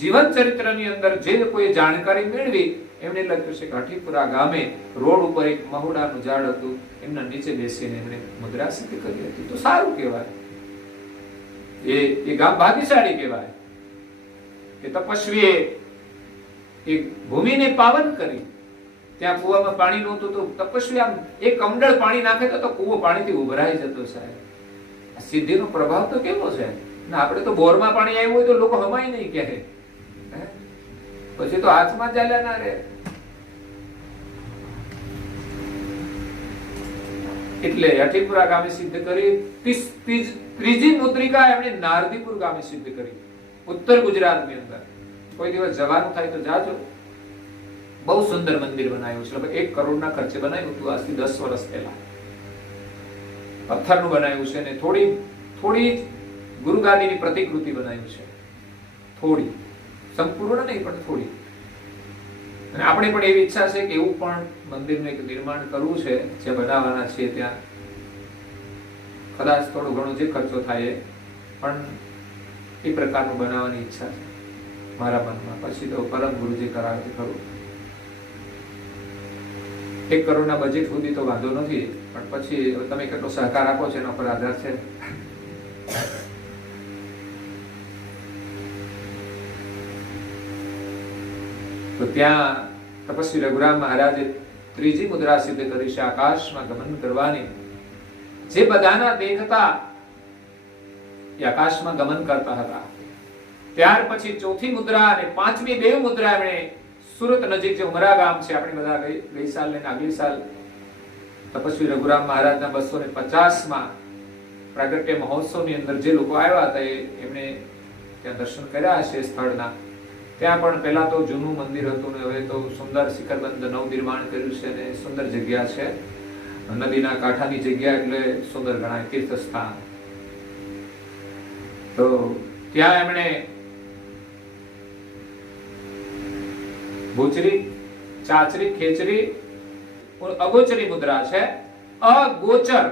જીવન ચરિત્રની અંદર જે કોઈ જાણકારી મેળવી એમને લખ્યું છે કે હઠીપુરા ગામે રોડ ઉપર એક મહુડાનું ઝાડ હતું, એમના નીચે બેસીને એમણે મુદ્રા સિદ્ધ કરી હતી. તો સારું કહેવાય, એ ગામ ભાગ્યશાળી કહેવાય કે તપસ્વીએ એક ભૂમિને પાવન કરી. ત્યાં કુવામાં પાણી નહોતું તો તપસ્વી આમ એક કમંડળ પાણી નાખે તો કુવો પાણીથી ઉભરાઈ જતો. સાહેબ આ સિદ્ધિનો પ્રભાવ તો કેવો છે. ના આપણે તો બોરમાં પાણી આવ્યું હોય તો લોકો હમાય નહીં કહે, પછી તો હાથમાં ચાલ્યા ના રહે. એટલે હઠીપુરા ગામે સિદ્ધ કરી. ત્રીજી મુદ્રિકા એમણે નારદીપુર ગામે સિદ્ધ કરી, ઉત્તર ગુજરાતની અંદર. કોઈ દિવસ જવાનું થાય તો જાજો. બહુ સુંદર મંદિર બનાવ્યું છે, લગભગ 1 કરોડના ખર્ચે બનાવ્યું હતું આજથી 10 વર્ષ પહેલા. પથ્થરનું બનાવ્યું છે ને થોડી ગુરુગાદીની પ્રતિકૃતિ બનાવ્યું છે, થોડી, સંપૂર્ણ નહીં પણ થોડી. અને આપણે પણ એવી ઈચ્છા છે કે એવું પણ મંદિરનું એક નિર્માણ કરવું છે, જે બનાવવાના છે ત્યાં. કદાચ થોડો ઘણો જે ખર્ચો થાય પણ એ પ્રકારનું બનાવવાની ઈચ્છા છે મારા મનમાં. પછી તો પરમ ગુરુજી કરાવે છે ખરું. 1 કરોડના બજેટ સુધી તો વાંધો નથી, પણ પછી તમે કેટલો સહકાર આપો છો એના પર આધાર છે. તો ત્યાં તપસ્વી રઘુરામ મહારાજે ત્રીજી મુદ્રા સિદ્ધ કરી છે, આકાશમાં ગમન કરવાની. જે બધાના દેખતા એ આકાશમાં ગમન કરતા હતા. ત્યાર પછી ચોથી મુદ્રા અને પાંચમી 2 મુદ્રા એમણે સુરત નજીક જે ઉમરા ગામ છે, આપણે બધા ગઈ સાલ ને આગલી સાલ તપસ્વી રઘુરામ મહારાજના 250માં પ્રાગટ્ય મહોત્સવની અંદર જે લોકો આવ્યા હતા એમણે ત્યાં દર્શન કર્યા છે સ્થળના. ત્યાં પણ પહેલા તો જૂનું મંદિર હતું ને હવે તો સુંદર શિખરબંધ નવનિર્માણ કર્યું છે અને સુંદર જગ્યા છે. નદીના કાંઠાની જગ્યા એટલે સુંદર ગણાય, તીર્થ સ્થાન. તો ત્યાં એમણે ભૂચરી, ચાચરી, ખેચરી, અગોચરી મુદ્રા છે. અગોચર,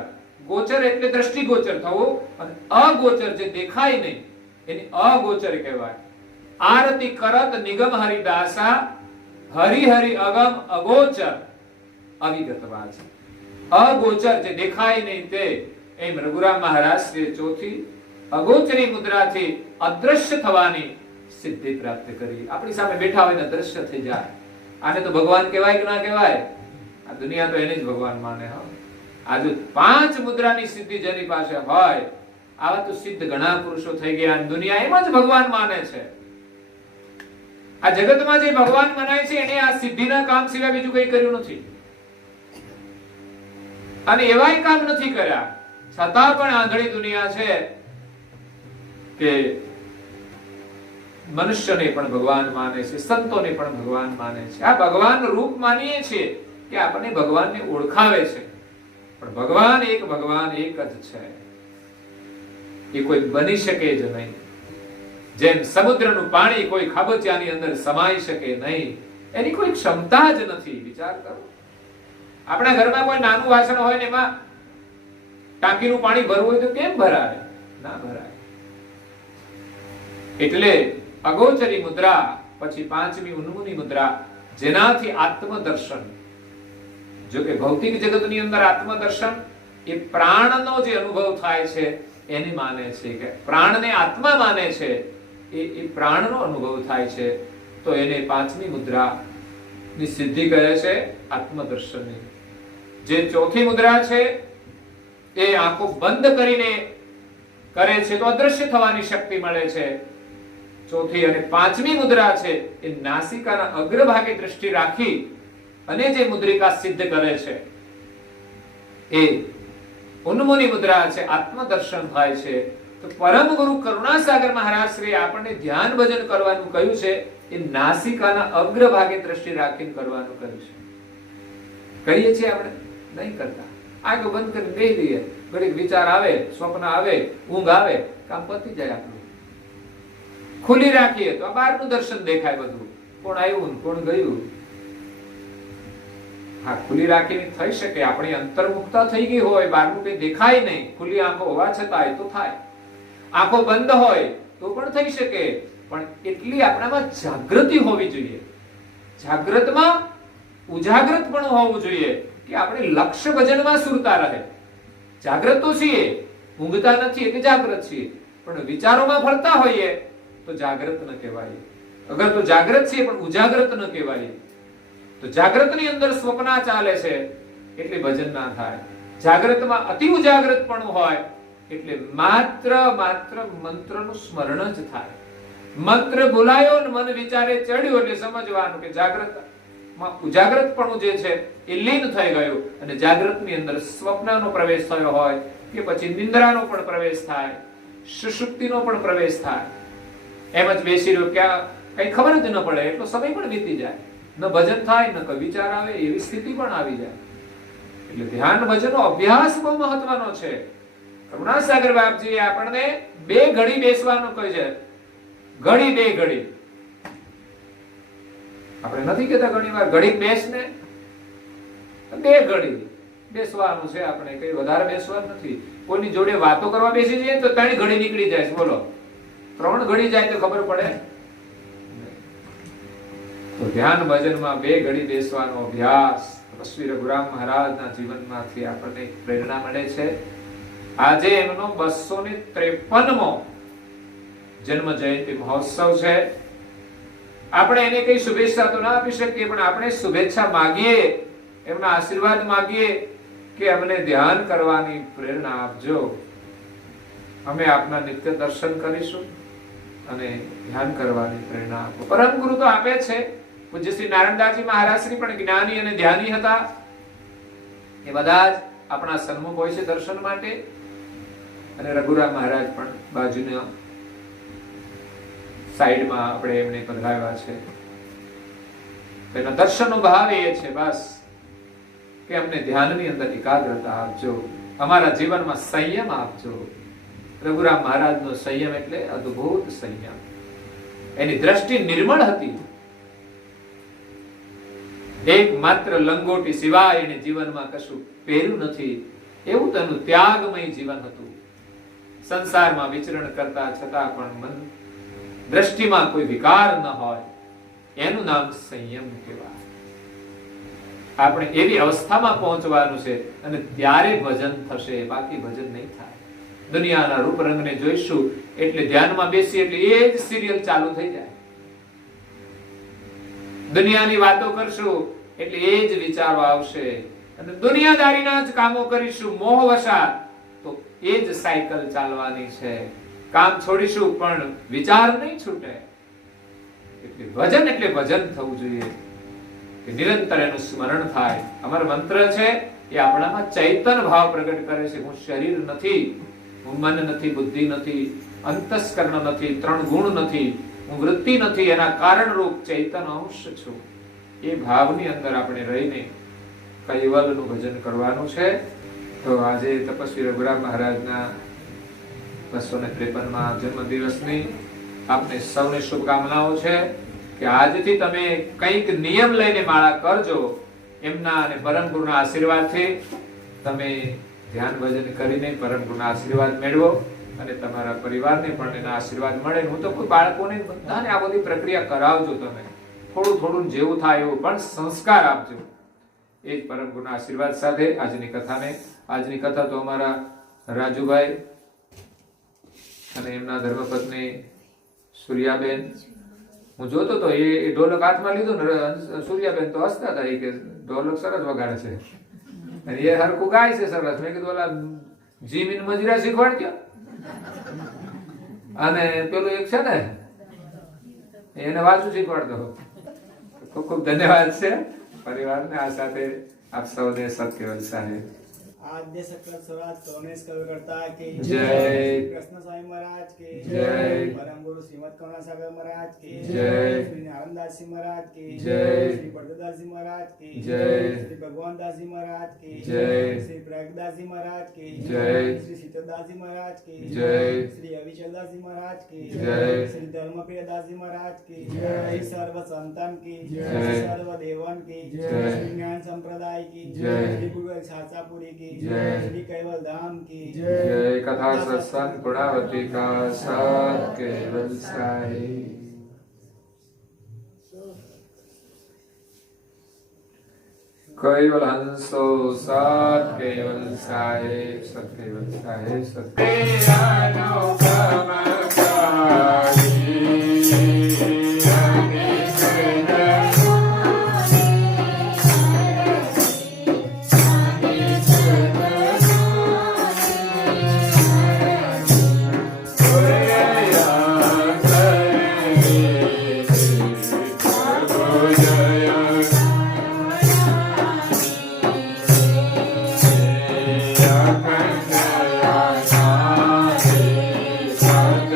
ગોચર એટલે દ્રષ્ટિગોચર થવું, અને અગોચર જે દેખાય નહીં એની અગોચર કહેવાય. આરતી કરત નિગમ હરિદાસા, હરિહરિ અગમ અગોચર અવિગતવા છે. અગોચર જે દેખાય નહીં તે, એમ રઘુરામ મહારાજ શ્રી ચોથી અગોચરી મુદ્રાથી અદ્રશ્ય થવાની સિદ્ધિ પ્રાપ્ત કરી. આપણી સામે બેઠા હોય ને અદ્રશ્ય થઈ જાય. આને તો ભગવાન કહેવાય કે ના કહેવાય? આ દુનિયા તો એને જ ભગવાન માને. આજે 5 મુદ્રાની સિદ્ધિ જેની પાસે હોય, આવા તો સિદ્ધ ઘણા પુરુષો થઈ ગયા. દુનિયા એમાં જ ભગવાન માને છે. આ જગતમાં જે ભગવાન મનાય છે એને આ સિદ્ધિના કામ સિવાય બીજું કંઈ કર્યું નથી, અને એવાય કામ નથી કર્યા. છતાં પણ આંધળી દુનિયા છે કે મનુષ્યને પણ ભગવાન માને છે, સંતોને પણ ભગવાન માને છે. આ ભગવાન રૂપ માનીએ છીએ કે આપણને ભગવાનને ઓળખાવે છે, પણ ભગવાન એક જ છે. એ કોઈ બની શકે જ નહીં. જેમ સમુદ્રનું પાણી કોઈ ખાબોચિયાની અંદર સમાઈ શકે નહીં, એની કોઈ ક્ષમતા જ નથી. વિચાર કરો, આપણા ઘરમાં કોઈ નાનું વાસણ હોય ને એમાં ટાંકીનું પાણી ભરવું હોય તો કેમ ભરાય? ના ભરાય. એટલે અગોચરી મુદ્રા, પછી 5મી ઉન્મુની મુદ્રા, જેનાથી આત્મદર્શન. જો કે ભૌતિક જગતની અંદર આત્મદર્શન એ પ્રાણનો જે અનુભવ થાય છે એને માને છે, કે પ્રાણને આત્મા માને છે, એ પ્રાણનો અનુભવ થાય છે. તો એને 5મી મુદ્રા ની સિદ્ધિ કહે છે આત્મદર્શનની. જે ચોથી મુદ્રા છે એ આંખો બંધ કરીને કરે છે તો અદ્રશ્ય થવાની શક્તિ મળે છે. ચોથી અને 5મી મુદ્રા છે એ નાસિકાના અગ્રભાગે દ્રષ્ટિ રાખી અને જે મુદ્રિકા સિદ્ધ કરે છે એ ઉન્મુની મુદ્રા છે, આત્મદર્શન થાય છે. તો પરમ ગુરુ કરુણાસાગર મહારાજ શ્રી આપણને ધ્યાન ભજન કરવાનું કહ્યું છે એ નાસિકાના અગ્રભાગે દ્રષ્ટિ રાખીને કરવાનું કહ્યું છે. કરીએ છીએ આપણે? નહીં કરતા. આંખો બંધ કરીને બેસી રહીએ, ઘડીક વિચાર આવે, સ્વપ્ન આવે, ઊંઘ આવે, કામ પતી જાય આપણું. ખુલ્લી રાખીએ તો આ બહારનું દર્શન દેખાય બધું, કોણ આવ્યું કોણ ગયું. હા, ખુલ્લી રાખીને થઈ શકે, આપણી અંતર્મુખતા થઈ ગઈ હોય, બહારનું કંઈ દેખાય નહીં, ખુલ્લી આંખો હોવા છતાં તો થાય. આંખો બંધ હોય તો પણ થઈ શકે, પણ એટલી આપણામાં જાગૃતિ હોવી જોઈએ. જાગૃતમાં ઉજાગૃત પણ હોવું જોઈએ કે આપણે લક્ષ્ય ભજનમાં સુરતા રહે. જાગૃત તો છીએ, ઊંઘતા નથી એટલે જાગૃત છીએ, પણ વિચારોમાં ફરતા હોઈએ તો જાગૃત ન કહેવાય. અગર તો જાગૃત છીએ પણ ઉજાગૃત ન કહેવાય. તો જાગૃતની અંદર સ્વપ્ન ચાલે છે એટલે ભજન ના થાય. જાગૃતમાં અતિ ઉજાગૃત પણ હોય એટલે માત્ર મંત્રનું સ્મરણ જ થાય. મંત્ર બોલાયો ને મન વિચારે ચડ્યું એટલે સમજવાનું કે જાગૃતમાં ઉજાગૃતપણું જે છે એ લીન થઈ ગયું, અને જાગૃતની અંદર સ્વપ્નનો પ્રવેશ થયો હોય કે પછી નિંદ્રાનો પણ પ્રવેશ થાય, સુષુપ્તિનો પણ પ્રવેશ થાય. એમ જ બેસી રહ્યો, ક્યાં કઈ ખબર જ ન પડે, એટલો સમય પણ વીતી જાય, ન ભજન થાય ન કોઈ વિચાર આવે, એવી સ્થિતિ પણ આવી જાય. એટલે ધ્યાન ભજનનો અભ્યાસ બહુ મહત્વનો છે. કરુણાસાગર બાપજી આપણને 2 ઘડી બેસવાનું કહે છે. ઘડી 2 ઘડી. આપણે નથી કહેતા ઘણીવાર ઘડી બેસને, 2 ઘડી બેસવાનું છે. આપણે કઈ વધારે બેસવાનું નથી. કોઈની જોડે વાતો કરવા બેસી જઈએ તો 3 ઘડી નીકળી જાય છે, બોલો 3 ઘડી જાય તો ખબર પડે? તો ધ્યાન ભજનમાં 2 ઘડી બેસવાનો અભ્યાસ તપસ્વી રઘુરામ મહારાજના જીવનમાંથી આપણને પ્રેરણા મળે છે. આજે એમનો 253મો જન્મ જયંતિ મહોત્સવ છે. આપણે એને કઈ શુભેચ્છા તો ના આપી શકીએ, પણ આપણે શુભેચ્છા માંગીએ, એમના આશીર્વાદ માંગીએ કે અમને ધ્યાન કરવાની પ્રેરણા આપજો. અમે આપના નિત્ય દર્શન કરીશું અને ધ્યાન કરવાની પ્રેરણા આપો. પરમ ગુરુ તો આપે છે. પૂજ્ય શ્રી નારાયણદાસજી મહારાજ શ્રી પણ જ્ઞાની અને ધ્યાની હતા. એ બધા જ આપણા સન્મુખ હોય છે દર્શન માટે. અને રઘુરામ મહારાજ પણ બાજુના સાઈડમાં આપણે એમને પધરાવ્યા છે. એના દર્શનનો ભાવ એ છે બસ કે અમને ધ્યાનની અંદર એકાગ્રતા આપજો, અમારા જીવનમાં સંયમ આપજો. રઘુરામ મહારાજનો સંયમ એટલે અદ્ભુત સંયમ. એની દ્રષ્ટિ નિર્મળ હતી. એક માત્ર લંગોટી સિવાય એને જીવનમાં કશું પહેર્યું નથી, એવું તેનું ત્યાગમય જીવન હતું. સંસારમાં વિચરણ કરતા છતાં પણ મન દ્રષ્ટિમાં કોઈ વિકાર ન હોય, એનું નામ સંયમ કહેવાય. આપણે એવી અવસ્થામાં પહોંચવાનું છે અને ત્યારે ભજન થશે, બાકી ભજન નહીં થાય. દુનિયાના રૂપ રંગને જોઈશું એટલે ધ્યાનમાં બેસી એટલે એ જ સિરિયલ ચાલુ થઈ જાય. દુનિયાની વાતો કરશું એટલે એ જ વિચારો આવશે અને દુનિયાદારીના જ કામો કરીશું મોહવશાત તો એ જ સાયકલ ચાલવાની છે. કામ છોડીશું પણ વિચાર નહીં છૂટે. એટલે ભજન એટલે ભજન થવું જોઈએ કે નિરંતર એનું સ્મરણ થાય. અમારો મંત્ર છે એ આપણામાં ચૈતન ભાવ પ્રગટ કરે છે. હું શરીર નથી, હું મન નથી, બુદ્ધિ નથી, અંતસ્કરણ નથી, 3 ગુણ નથી, હું વૃત્તિ નથી, એના કારણરૂપ ચૈતન અંશ છું. એ ભાવની અંદર આપણે રહીને કૈવલનું ભજન કરવાનું છે. તો આજે તપસ્વી રઘુરામ મહારાજના 253મા જન્મદિવસની આપને સૌને શુભકામનાઓ છે કે આજથી તમે કંઈક નિયમ લઈને માળા કરજો. એમના અને પરમ ગુરુના આશીર્વાદથી તમે ધ્યાન ભજન કરીને પરમ ગુરુના આશીર્વાદ મેળવો અને તમારા પરિવારને પણ એના આશીર્વાદ મળે. હું તો કોઈ બાળકોને બધાને આ બધી પ્રક્રિયા કરાવજો. તમે થોડું થોડું જેવું થાય એવું પણ સંસ્કાર આપજો. એ જ પરમ ગુરુના આશીર્વાદ સાથે આજની કથા તો અમારા રાજુભાઈ અને એમના ધર્મપત્ની સૂર્યાબેન, હું જોતો તો એ ઢોલક હાથમાં લીધું ને સૂર્યાબેન તો હસતા હતા કે ઢોલક સરસ વગાડે છે અને એ હરખું ગાય છે સરસ. મેં કીધું ઓલા જીમીન મજરા શીખવાડજો. અને પેલું એક છે ને એને વાંચું શીખવાડતો. ખૂબ ખૂબ ધન્યવાદ છે પરિવારને. આ સાથે આપ સૌને સત્કેવલ સાહેબ आद्य सकल स्वराज सोनेश कविकर्ता की जय। कृष्ण स्वामी महाराज की जय। परम गुरु श्रीमद करुणासागर महाराज की जय। श्री नारायणदास जी महाराज की जय। श्री बड़दास जी महाराज की जय। श्री भगवान दास जी महाराज की जय। श्री प्रयागदास जी महाराज की जय। श्री शीतलदास जी महाराज की जय। श्री अविचलदास जी महाराज की जय। श्री धर्मप्रिय दास जी महाराज की जय। सर्व संतान की जय। सर्व देवन की जय। श्री ज्ञान संप्रदाय की जय। श्री गुरु शास्त्रापुरी की जय। श्री कैवल धाम की जय। कथा सत्संग गुणावती का सत केवल साई। कैवल हंसो सत केवल साई, सत केवल साई, सत Sat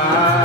મા